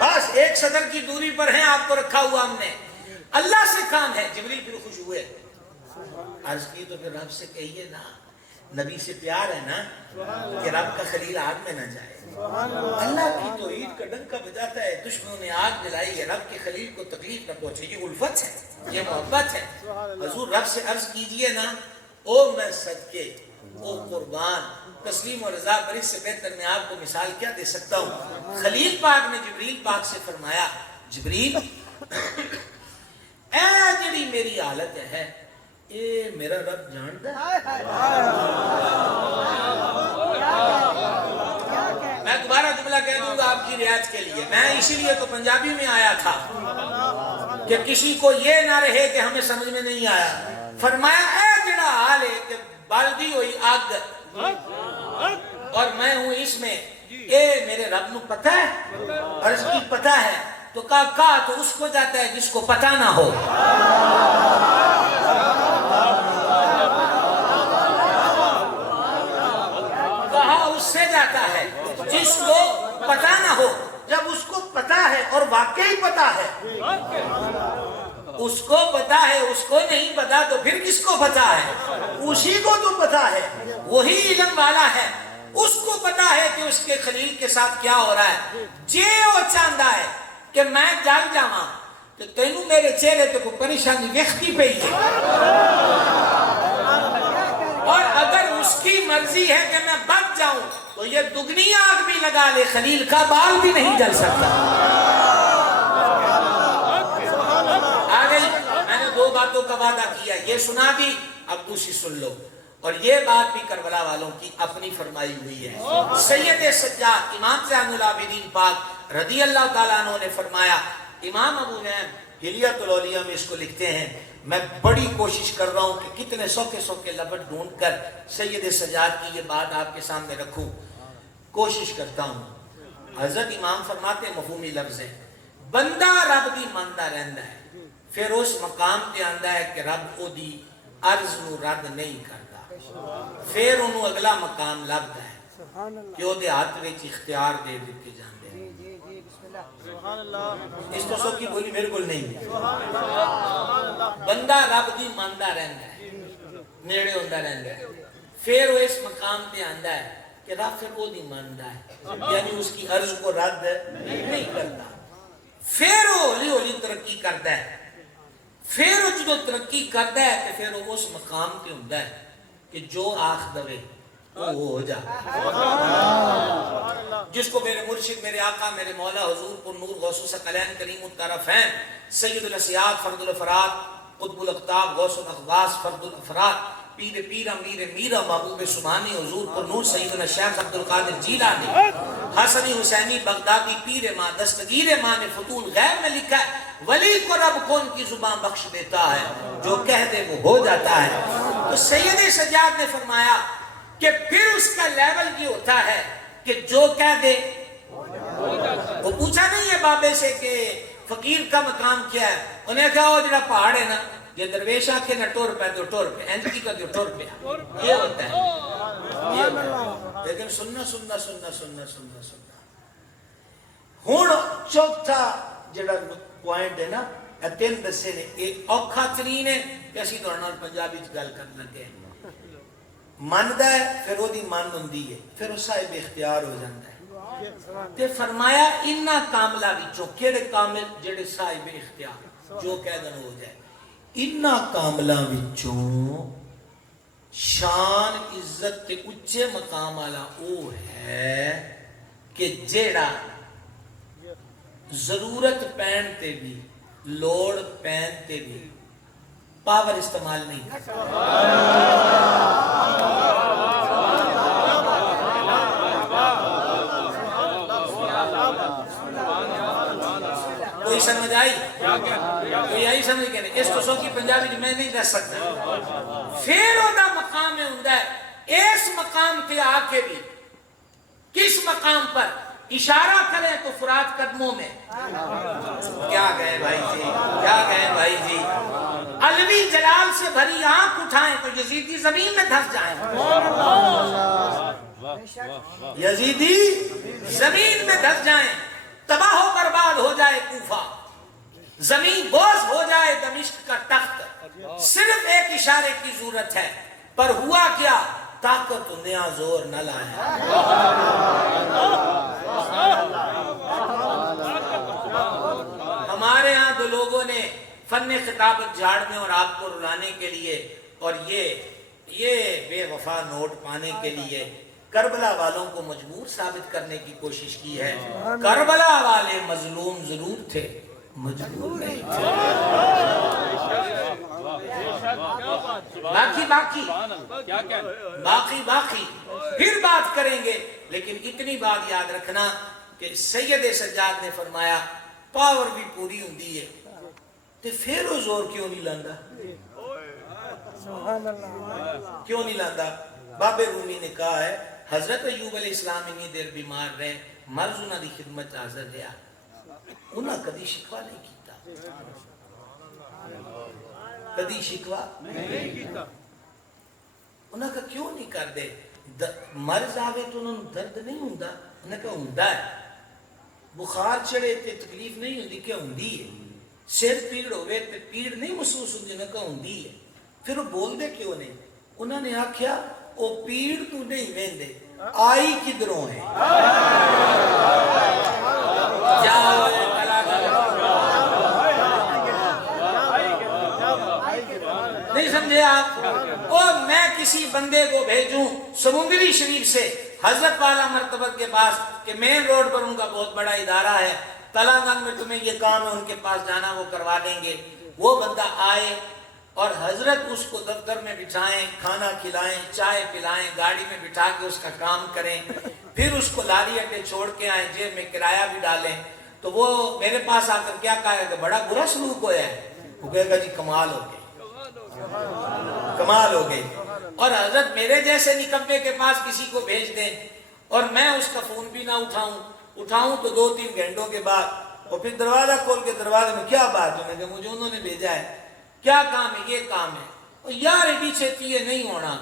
بس ایک صدر کی دوری پر ہیں، آپ کو رکھا ہوا ہم نے، اللہ سے کام ہے۔ جبریل پھر خوش ہوئے، عرض کی تو پھر رب سے کہیے نا، نبی سے پیار ہے نا کہ رب کا خلیل آگ میں نہ جائے۔ اللہ کی توحید کا ڈنکا بجاتا ہے، دشمنوں نے آگ جلائی ہے، رب کے خلیل کو تکلیف نہ پہنچے، یہ الفت ہے، یہ محبت ہے۔ حضور رب سے عرض کیجئے نا، او میں صدقے، او قربان، تسلیم اور رضا پر اس سے بہتر میں آپ کو مثال کیا دے سکتا ہوں. خلیل پاک نے جبریل پاک سے فرمایا جبریل اے جڑی میری حالت ہے اے میرا رب جانتا ہے. میں دوبارہ جملہ کہہ دوں گا آپ کی رعایت کے لیے. میں اسی لیے تو پنجابی میں آیا تھا کہ کسی کو یہ نہ رہے کہ ہمیں سمجھ میں نہیں آیا. فرمایا اے جڑا حال ہے کہ بالدی ہوئی آگ اور میں ہوں اس میں, اے میرے رب نو پتہ ہے, عرض کی پتہ ہے, تو کہا تو اس کو جاتا ہے جس کو پتہ نہ ہو. کہا اس سے جاتا ہے جس کو پتہ نہ ہو. جب اس کو پتہ ہے اور واقعی پتہ ہے, اس کو پتہ ہے, اس کو نہیں پتہ تو پھر کس کو پتہ ہے؟ اسی کو تو پتہ ہے, وہی علم والا ہے. اس کو پتہ ہے کہ اس کے خلیل کے ساتھ کیا ہو رہا ہے. جے وہ چاہتا ہے کہ میں جل جاواں تو تینوں میرے چہرے پہ کوئی پریشانی ویکھتی پئی ہے, اور اگر اس کی مرضی ہے کہ میں بچ جاؤں تو یہ دگنی آگ بھی لگا لے, خلیل کا بال بھی نہیں جل سکتا. میں نے دو باتوں کا وعدہ کیا, یہ سنا دی, اب دوسری سن لو. اور یہ بات بھی کربلا والوں کی اپنی فرمائی ہوئی ہے. سید سجاد امام زین العابدین پاک رضی اللہ تعالیٰ عنہ نے فرمایا, امام ابو نعیم حلیۃ الاولیاء میں اس کو لکھتے ہیں, میں بڑی کوشش کر رہا ہوں کہ کتنے سوکھے لفظ ڈھونڈ کر سید سجاد کی یہ بات آپ کے سامنے رکھوں, کوشش کرتا ہوں. حضرت امام فرماتے مفہومی لفظ ہے, بندہ رب دی ماندا رہندا ہے, پھر اس مقام تے آندا ہے کہ رب او دی عرض نو رد نہیں کرتا, پھر انہوں اگلا مقام لگتا ہے کہ او دے ہاتھ وچ اختیار دے دیتے جاندے ہیں. اس تو سب کی بولی میرے کو نہیں ہے. بندہ رب دی ماندا رہندا ہے, نیڑے ہوندا رہندا ہے, پھر وہ اس مقام تے آندا ہے کہ رب پھر وہ دی ماندا ہے, یعنی اس کی عرض کو رد نہیں کرتا. پھر وہ ہولی ہولی ترقی کرتا ہے, پھر وہ جو ترقی کرتا ہے کہ پھر وہ اس مقام تے ہوندا ہے کہ جو آخ دوے وہ ہو جا. جس کو میرے مرشد, میرے آقا, میرے مولا حضور پر نور غوث ثقلین کریم الطرفین سید الاسیاد فرد الافراد قطب الاقطاب غوث الاخواص فرد الافراد پیر پیر امیر میرا محبوب سبحانی حضور پر نور سیدنا شیخ عبد القادر جیلانی حسنی حسینی بغدادی پیر ماں دستگیر ماں نے فتول غیب میں لکھا ہے, ولی کو رب کون کی زبان بخش دیتا ہے, جو کہہ دے وہ ہو جاتا ہے. تو سید سجاد نے فرمایا کہ پھر اس کا لیول یہ ہوتا ہے کہ جو کہہ دے وہ پوچھا نہیں ہے بابے سے کہ فقیر کا مقام کیا ہے, انہیں کہا وہ جڑا پہاڑ ہے نا, یہ درویش آکے نہ ٹور پہ تو ٹور پہ, اینجی کا جو ٹور پہ, یہ ہوتا ہے. لیکن سننا ہون چوتھا جڑا پوائنٹ ہے نا, تین دسے نے, ایک اوکھا ترین ہے کہ اسی دوران پنجابی گل کرنا لگے, ماندا ہے پھر وہ دی مان ہوندی ہے, پھر وہ صاحب اختیار ہو جاتا ہے. تے فرمایا انہاں کاملہ وچوں کیڑے کامل جڑے صاحب اختیار جو کہہ دن ہو جائے, انہاں کاملہ وچوں شان عزت تے اچھے مقام والا او ہے کہ جیڑا ضرورت پین تے بھی لوڑ پین تے بھی پاور استعمال نہیں کرتا. کوئی سمجھ آئی؟ کوئی آئی سمجھ کے نہیں؟ اس تو سو کی پنجابی میں نہیں دس سکتا. پھر اوہ مقام میں ہوندہ ہے, اس مقام تے آ کے بھی کس مقام پر اشارہ کریں تو فرات قدموں میں کیا گئے بھائی جی, کیا گئے بھائی جی, علوی جلال سے بھری آنکھ اٹھائیں تو یزیدی زمین میں دھس جائیں, یزیدی زمین میں دھس جائیں, تباہ و برباد ہو جائے کوفہ, زمین بوز ہو جائے دمشق کا تخت, صرف ایک اشارے کی ضرورت ہے. پر ہوا کیا, طاقت نیا زور نہ لایا. ہمارے ہاں دو لوگوں نے فن خطابت جھاڑنے اور آپ کو رلانے کے لیے اور یہ بے وفا نوٹ پانے کے لیے کربلا والوں کو مجبور ثابت کرنے کی کوشش کی ہے. کربلا والے مظلوم ضرور تھے، مجبور نہیں تھے. باقی پھر بات کریں گے، لیکن اتنی بات یاد رکھنا کہ سید سجاد نے فرمایا پاور بھی پوری ہوندی ہے تے پھر وہ زور کیوں نہیں لاندا؟ کیوں نہیں لاندا؟ بابے رومی نے کہا ہے حضرت ایوب علیہ السلام اتنی دیر بیمار رہے، مرض انہاں دی خدمت حاضر رہا، انہاں کدی شکوا نہیں کیتا، کدی شکوا نہیں کیتا. انہاں کا کیوں نہیں کر دے؟ مرض آوے تو انہوں نے درد نہیں ہوندا؟ انہاں کا ہوندا ہے. بخار چڑھے تے تکلیف نہیں ہوندی کہ ہوندی ہے. سر پیڑ ہوئے تے پیڑ نہیں محسوس ہوندی؟ انہاں کا ہوندی ہے. پھر وہ بول دے کیوں نہیں؟ انہوں نے آکھیا او پیڑ تو نہیں ویندے، آئی کدھروں ہے؟ نہیں سمجھے آپ؟ اور میں کسی بندے کو بھیجوں سمندری شریف سے حضرت والا مرتبہ کے پاس کہ مین روڈ پر ان کا بہت بڑا ادارہ ہے، تلنگانہ میں تمہیں یہ کام ہے، ان کے پاس جانا وہ کروا دیں گے. وہ بندہ آئے اور حضرت اس کو دفتر میں بٹھائیں، کھانا کھلائیں، چائے پلائیں، گاڑی میں بٹھا کے اس کا کام کریں، پھر اس کو لاری اڈے چھوڑ کے آئیں، جیب میں کرایہ بھی ڈالیں. تو وہ میرے پاس آ کر کیا کہا کہ بڑا برا سلوک ہوا ہے. وہ کہے گا جی کمال ہو گئی، کمال ہو گئی. اور حضرت میرے جیسے نکمے کے پاس کسی کو بھیج دیں اور میں اس کا فون بھی نہ اٹھاؤں تو 2-3 گھنٹوں کے بعد اور پھر دروازہ کھول کے دروازے میں کیا بات ہے؟ میں کہ مجھے انہوں نے بھیجا ہے. کیا کام ہے؟ یہ کام ہے. اور یار ایڈی چھتی یہ نہیں ہونا،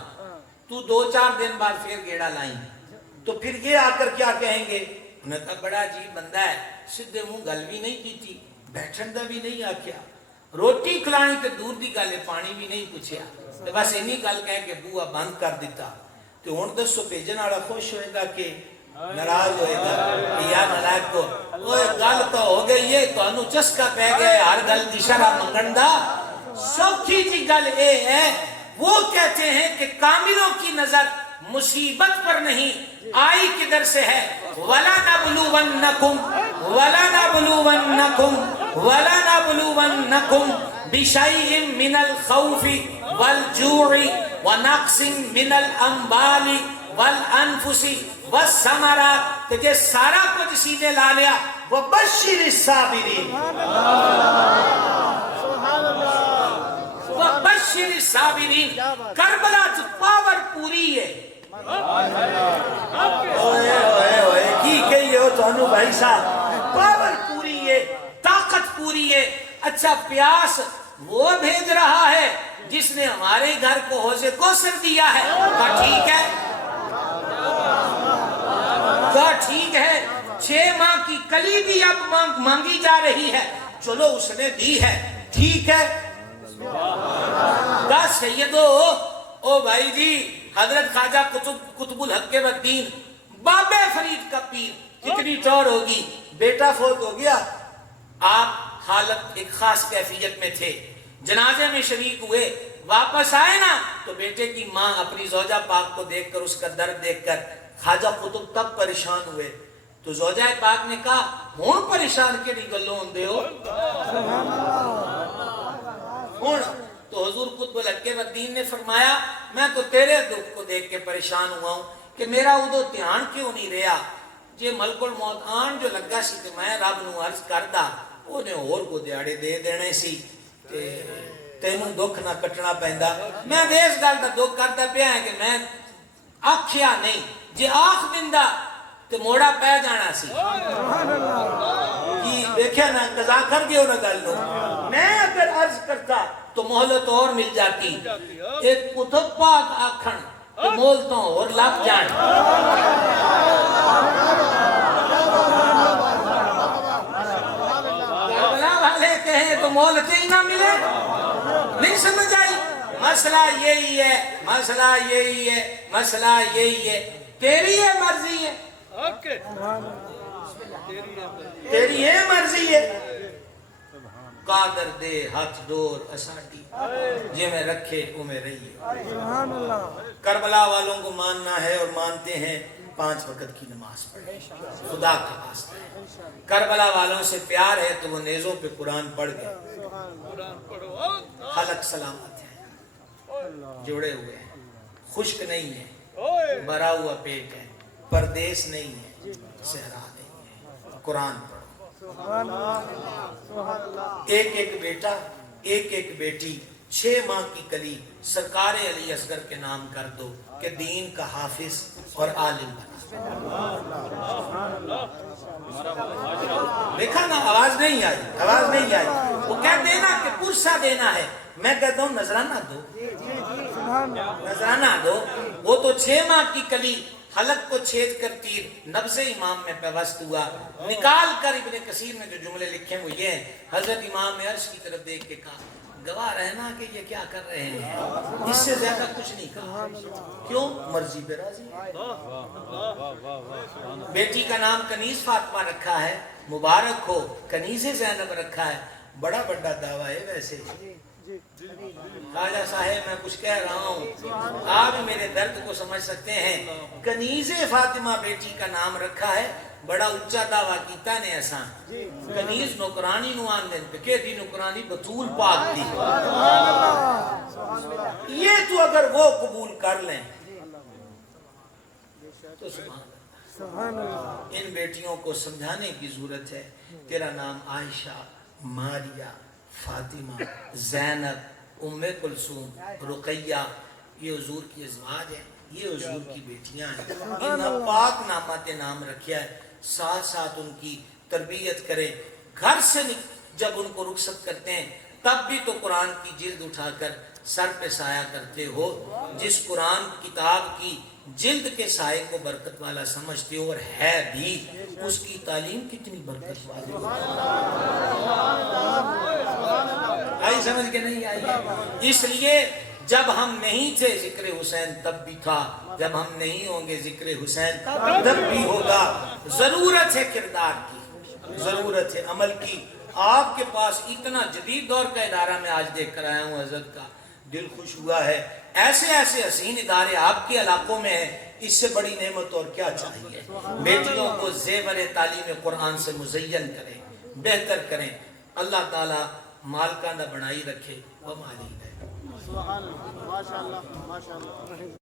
تو 2-4 دن بعد پھر گیڑا لائیں. تو پھر یہ آ کر کیا کہیں گے؟ انہوں نے کہا بڑا عجیب بندہ ہے، سدھے منہ گل بھی نہیں کی تھی، بیٹھن دا بھی نہیں آکھیا، روٹی کھلانی تو دور دی گل ہے، پانی بھی نہیں پوچھیا، تو بس اینی گل کہہ کے بوا بند کر دیتا. تو ہن دسو بھیجن والا خوش ہوئے گا کہ ناراض ہوئے گا کہ یا ملائک کو اوے گل تو ہو گئی ہے، تانوں چسکا پہ گیا ہے ہر گل دی شرح منگن دا. سوکھی جی گل اے ہے، وہ کہتے ہیں کہ کاملوں کی نظر مصیبت پر نہیں، آئی کدھر سے ہے. وَلَنَبْلُوَنَّكُمْ بِشَيْءٍ مِّنَ الْخَوْفِ وَالْجُوعِ وَنَقْصٍ مِّنَ الْأَمْوَالِ وَالْأَنفُسِ وَالثَّمَرَاتِ. کہ یہ سارا کچھ سیدھے لا لیا. وَبَشِّرِ الصَّابِرِينَ، وَبَشِّرِ الصَّابِرِينَ. کربلا جو پاور پوری ہے، کی کہیے ہو تو انو بھائی صاحب، پاور پوری ہے، طاقت پوری ہے. اچھا پیاس وہ بھیج رہا ہے جس نے ہمارے گھر کو حوض کوثر دیا ہے. کہا ٹھیک ہے، کہا ٹھیک ہے. 6 ماہ کی کلی بھی اب مانگی جا رہی ہے، چلو اس نے دی ہے، ٹھیک ہے. کہا سیدو او بھائی جی، حضرت خواجہ قطب الحق والدین بابے فرید کا پیر، کتنی ٹور ہوگی، بیٹا فوت ہو گیا، آپ حالت ایک خاص کیفیت میں تھے، جنازے میں شریک ہوئے، واپس آئے نا تو بیٹے کی ماں اپنی زوجہ پاک کو دیکھ کر، اس کا درد دیکھ کر خواجہ قطب تب پریشان ہوئے. تو زوجہ پاک نے کہا ہون پریشان کے نہیں گلوں ہوندے ہو ہون. تو حضور قطب الحق والدین نے فرمایا میں تو تیرے دکھ کو دیکھ کے پریشان ہوا ہوں کہ میرا ادو دھیان کیوں نہیں رہا. جے ملک الموت آن جو لگا سی کہ میں رب نو عرض کردا انہیں اور کو دیاڑے دے دینے سی تینوں دکھ نہ کٹنا پیندا. میں اس گل دا دکھ کرتا پیا ہے کہ میں آکھیا نہیں، جے آکھ دیندا تے موڑا پہ جانا سی. کی دیکھیا نا قضا کر گئے انہاں گل نو. میں اگر عرض کرتا تو مہلت اور مل جاتی. ایک قطب پاک آکھن تو مولتوں اور لگ جان. کربلا والے کہیں تو مولتیں ہی نہ ملے. نہیں سمجھ آئی؟ مسئلہ یہی ہے، مسئلہ یہی ہے، مسئلہ یہی ہے. تیری یہ مرضی ہے، تیری یہ مرضی ہے. قادر دے ہاتھ ڈور اساٹی جی میں رکھے او میں رہیے. سبحان اللہ. کربلا والوں کو ماننا ہے اور مانتے ہیں 5 وقت کی نماز پڑھیں خدا کا واسطہ ہے. کربلا والوں سے پیار ہے تو وہ نیزوں پہ قرآن پڑھ گئے. خلق سلامت ہے, جڑے ہوئے ہیں, خشک نہیں ہے, بھرا ہوا پیٹ ہے, پردیس نہیں ہے, صحرا نہیں ہے. قرآن پڑھو. سبحان اللہ. ایک ایک بیٹا ایک ایک بیٹی 6 ماہ کی کلی سرکار علی اصغر کے نام کر دو کہ دین کا حافظ اور عالم بنا. دیکھا نا, آواز نہیں آئی, آواز نہیں آئی. وہ کہتے ہیں نا کہ پرسہ دینا ہے, میں کہتا ہوں نذرانہ دو, نذرانہ دو. وہ تو 6 ماہ کی کلی حلق کو چھید کر تیر نبض امام میں پیوست ہوا. نکال کر ابن کثیر نے جو جملے لکھے وہ یہ ہیں, حضرت امام نے عرش کی طرف دیکھ کے کہا گواہ رہنا کہ یہ کیا کر رہے ہیں, اس سے زیادہ کچھ نہیں کہا. کیوں؟ مرضی پہ راضی. بیٹی کا نام کنیز فاطمہ رکھا ہے, مبارک ہو. کنیز زینب رکھا ہے, بڑا بڑا دعویٰ ہے. ویسے خواجہ صاحب میں کچھ کہہ رہا ہوں, آپ میرے درد کو سمجھ سکتے ہیں. کنیز فاطمہ بیٹی کا نام رکھا ہے, بڑا اچھا دعویٰ کیتا نے ایسا. کنیز نوکرانی نو آن دن پہ کہ دی نوکرانی بطول پاک دی. یہ تو اگر وہ قبول کر لیں تو سبحان اللہ. ان بیٹیوں کو سمجھانے کی ضرورت ہے. تیرا نام عائشہ, ماریہ, فاطمہ, زینب, ام کلثوم, رقیہ, یہ حضور کی ازواج ہیں, یہ حضور کی بیٹیاں ہیں. ان پاک نامات نام رکھیا ہے. ساتھ ساتھ ان کی تربیت کریں. گھر سے جب ان کو رخصت کرتے ہیں تب بھی تو قرآن کی جلد اٹھا کر سر پہ سایہ کرتے ہو. جس قرآن کتاب کی جلد کے سائے کو برکت والا سمجھتے ہو, اور ہے بھی, اس کی تعلیم کتنی برکت والی ہے. آئی سمجھ کے نہیں آئی؟ اس لیے جب ہم نہیں تھے ذکر حسین تب بھی تھا, جب ہم نہیں ہوں گے ذکر حسین تب بھی ہوگا. ضرورت ہے کردار کی, ضرورت ہے عمل کی. آپ کے پاس اتنا جدید دور کا ادارہ میں آج دیکھ کر آیا ہوں, حضرت کا دل خوش ہوا ہے. ایسے ایسے حسین ادارے آپ کے علاقوں میں ہیں, اس سے بڑی نعمت اور کیا چاہیے. بیٹیوں کو زیور تعلیم قرآن سے مزین کریں, بہتر کریں. اللہ تعالی مالکہ نہ بنائی رکھے. وہ مالی ہے. سبحان اللہ. ماشاءاللہ. ماشاءاللہ.